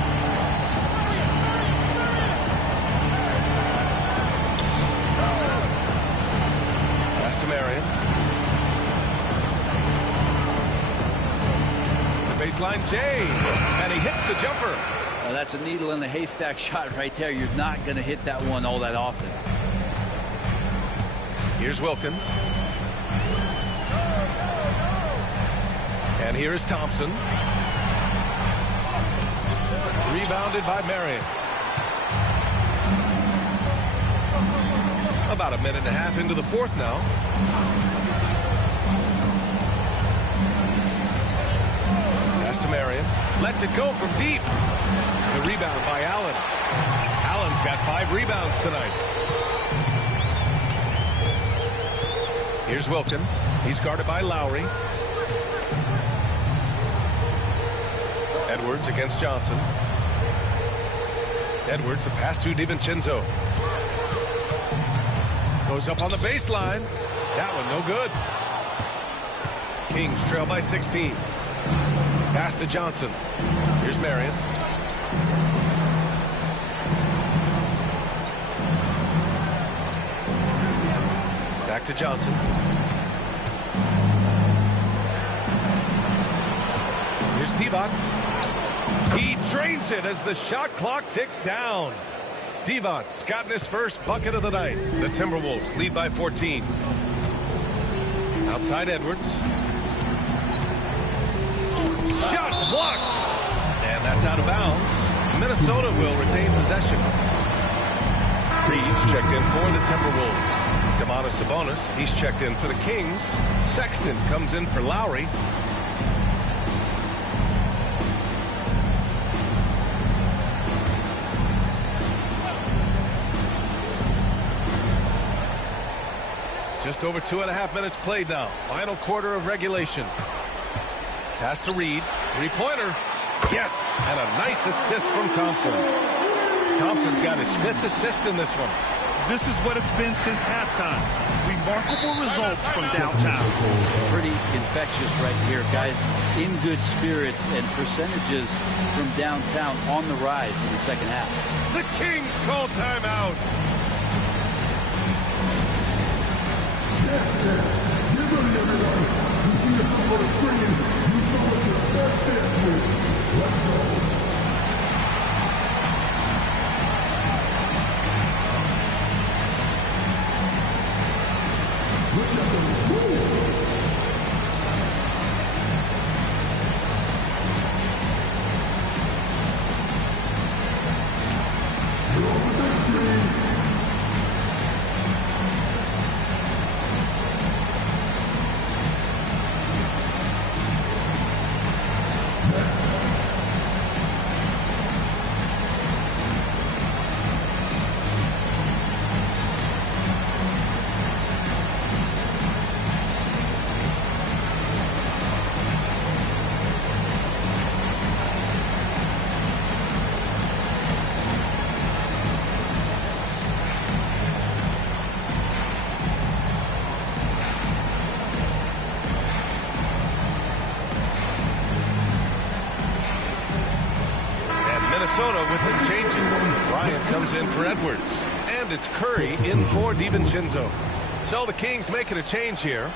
Pass to Marion. The baseline Jay. And he hits the jumper. That's a needle in the haystack shot right there. You're not going to hit that one all that often. Here's Wilkins. And here's Thompson. Rebounded by Marion. About a minute and a half into the 4th now. Pass to Marion. Lets it go from deep. The rebound by Allen. Allen's got 5 rebounds tonight. Here's Wilkins. He's guarded by Lowry. Edwards against Johnson. Edwards, the pass to DiVincenzo. Goes up on the baseline. That one no good. Kings trail by 16. Pass to Johnson. Here's Marion. Back to Johnson. Here's Divac. He drains it as the shot clock ticks down. Divac gotten his first bucket of the night. The Timberwolves lead by 14. Outside Edwards. Shot blocked. And that's out of bounds. Minnesota will retain possession. Reeves checked in for the Timberwolves. Domantas Sabonis, he's checked in for the Kings. Sexton comes in for Lowry. Just over 2.5 minutes played now. Final quarter of regulation. Pass to Reed. 3-pointer. Yes, and a nice assist from Thompson. Thompson's got his 5th assist in this one. This is what it's been since halftime. Remarkable results from downtown. Pretty infectious right here, guys. In good spirits and percentages from downtown on the rise in the second half. The Kings call timeout. Get ready, everyone. You see the top of the screen. You saw what your best dance with. Let's go. Minnesota with some changes. Bryant comes in for Edwards. And it's Curry in for DiVincenzo. So the Kings making a change here.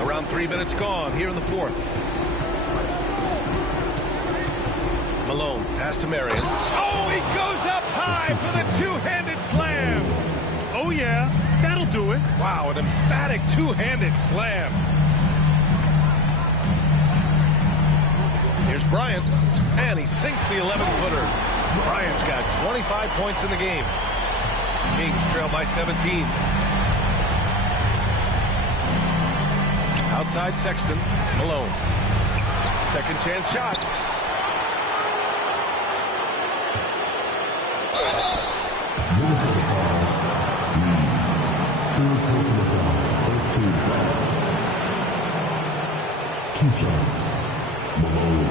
Around 3 minutes gone here in the 4th. Malone, pass to Marion. Oh, he goes up high for the two-handed slam. Oh, yeah. That'll do it. Wow, an emphatic two-handed slam. Here's Bryant, and he sinks the 11-footer. Bryant's got 25 points in the game. Kings trail by 17. Outside Sexton, Malone. Second chance shot. Two shots. Malone.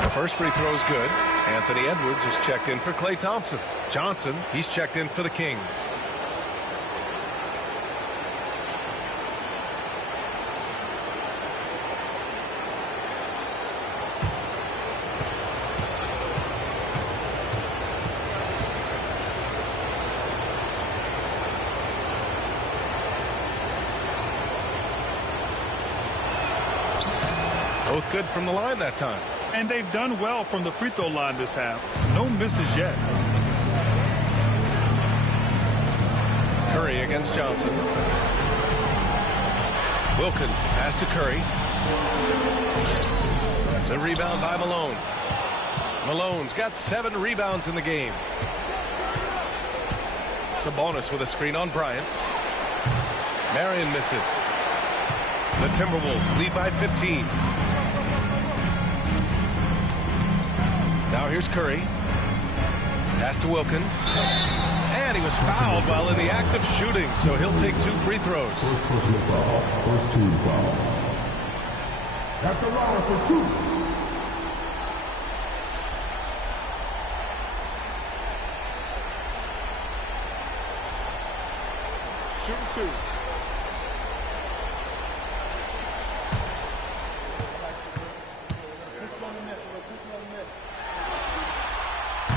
The first free throw is good. Anthony Edwards is checked in for Klay Thompson. Johnson, he's checked in for the Kings. Both good from the line that time. And they've done well from the free throw line this half. No misses yet. Curry against Johnson. Wilkins pass to Curry. The rebound by Malone. Malone's got 7 rebounds in the game. Sabonis with a screen on Bryant. Marion misses. The Timberwolves lead by 15. Now here's Curry. Pass to Wilkins. And he was fouled while in the act of shooting, so he'll take 2 free throws. First personal foul. First team foul. At the line for 2. Shooting 2.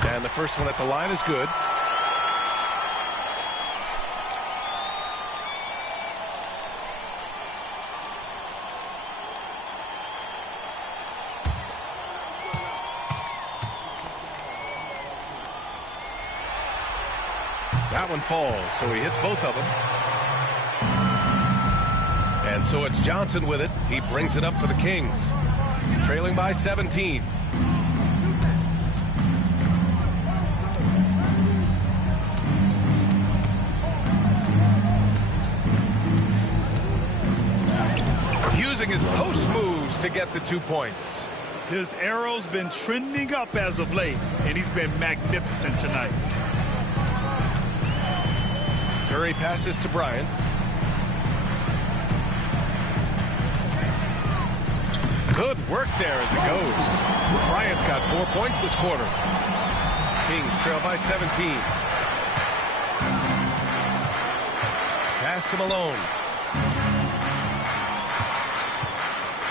And the first one at the line is good. That one falls, so he hits both of them. And so it's Johnson with it. He brings it up for the Kings. Trailing by 17. Using his post moves to get the 2 points. His arrow's been trending up as of late, and he's been magnificent tonight. Curry passes to Bryant. Good work there as it goes. Bryant's got 4 points this quarter. Kings trail by 17. Pass to Malone.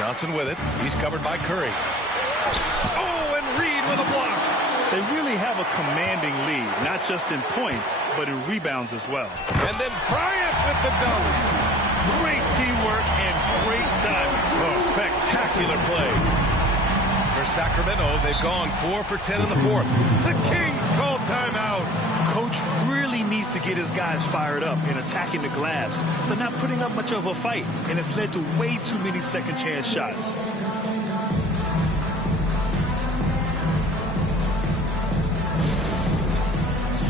Johnson with it. He's covered by Curry. Oh, and Reed with a block. They really have a commanding lead, not just in points, but in rebounds as well. And then Bryant with the dunk. Great teamwork and great timing. Oh, spectacular play. For Sacramento, they've gone 4 for 10 in the fourth. The Kings call timeout. Coach really needs to get his guys fired up in attacking the glass. They're not putting up much of a fight, and it's led to way too many second chance shots.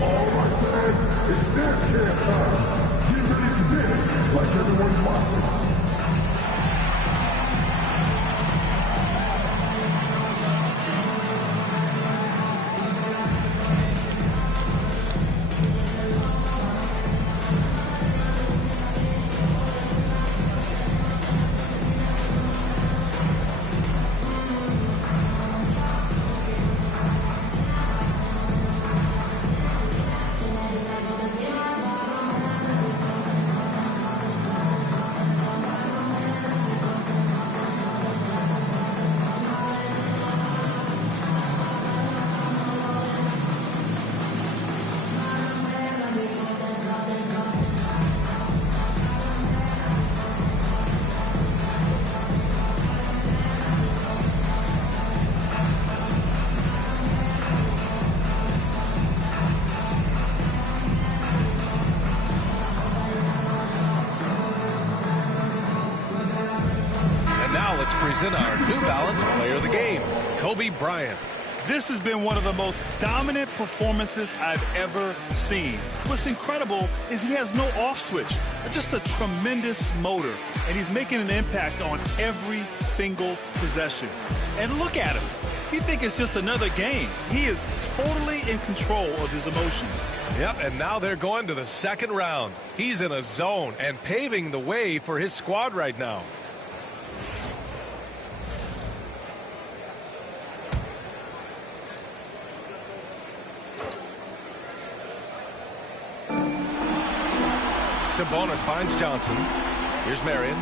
All right, fans, it's dance camp time. Get ready to dance like everyone's watching. Kobe Bryant. This has been one of the most dominant performances I've ever seen. What's incredible is he has no off switch, just a tremendous motor, and he's making an impact on every single possession. And look at him. You think it's just another game. He is totally in control of his emotions. Yep, and now they're going to the second round. He's in a zone and paving the way for his squad right now. Sabonis finds Johnson. Here's Marion.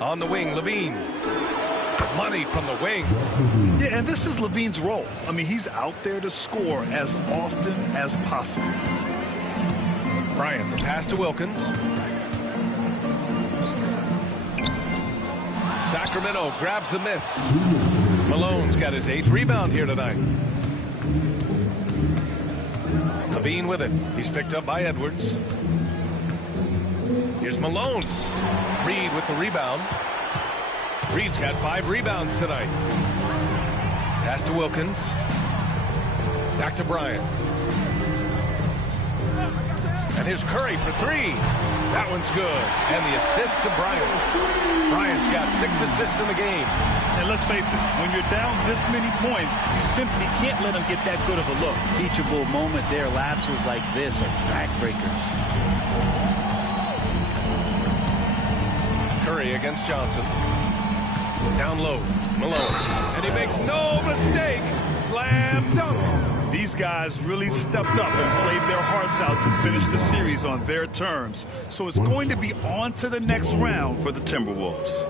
On the wing, Levine. Money from the wing. Yeah, and this is Levine's role. I mean, he's out there to score as often as possible. Bryant, the pass to Wilkins. Sacramento grabs the miss. Malone's got his 8th rebound here tonight. Levine with it. He's picked up by Edwards. Here's Malone. Reed with the rebound. Reed's got 5 rebounds tonight. Pass to Wilkins. Back to Bryant. And here's Curry for 3. That one's good. And the assist to Bryant. Bryant's got 6 assists in the game. And let's face it, when you're down this many points, you simply can't let them get that good of a look. Teachable moment there. Lapses like this are backbreakers. Curry against Johnson. Down low, Malone. And he makes no mistake. Slam dunk. These guys really stepped up and played their hearts out to finish the series on their terms. So it's going to be on to the next round for the Timberwolves.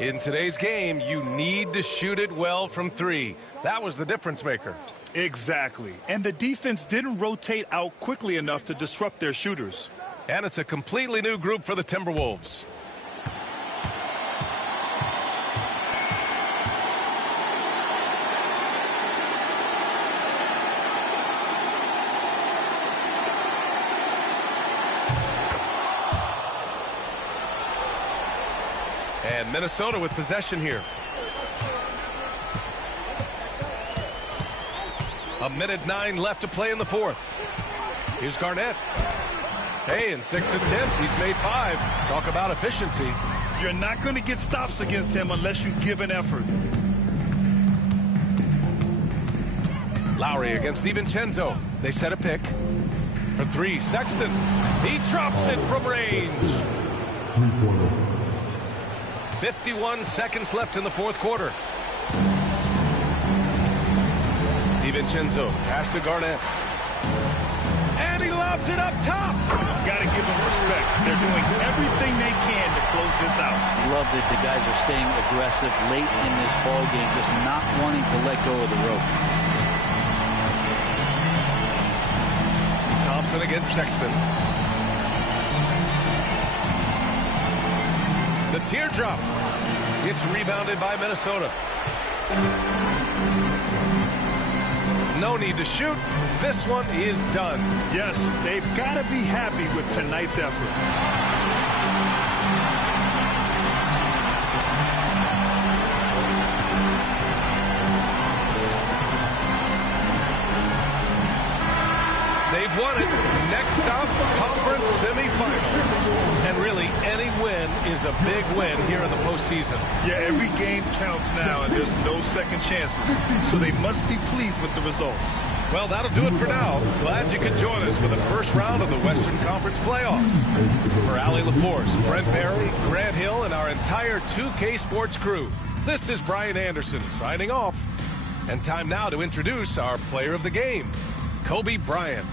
In today's game, you need to shoot it well from 3. That was the difference maker. Exactly. And the defense didn't rotate out quickly enough to disrupt their shooters. And it's a completely new group for the Timberwolves. And Minnesota with possession here. A minute 9 left to play in the 4th. Here's Garnett. Hey, in 6 attempts, he's made 5. Talk about efficiency. You're not going to get stops against him unless you give an effort. Lowry against DiVincenzo. They set a pick. For 3, Sexton. He drops it from range. 51 seconds left in the 4th quarter. DiVincenzo, pass to Garnett. And he lobs it up top. Got to give them respect. They're doing everything they can to close this out. Love that the guys are staying aggressive late in this ball game, just not wanting to let go of the rope. Thompson against Sexton. The teardrop. It's rebounded by Minnesota. No need to shoot. This one is done. Yes, they've got to be happy with tonight's effort. They've won it. Next stop, conference semifinals. And really, any win is a big win here in the postseason. Yeah, every game counts now, and there's no second chances. So they must be pleased with the results. Well, that'll do it for now. Glad you could join us for the first round of the Western Conference playoffs. For Allie LaForce, Brent Barry, Grant Hill, and our entire 2K Sports crew, this is Brian Anderson signing off. And time now to introduce our player of the game, Kobe Bryant.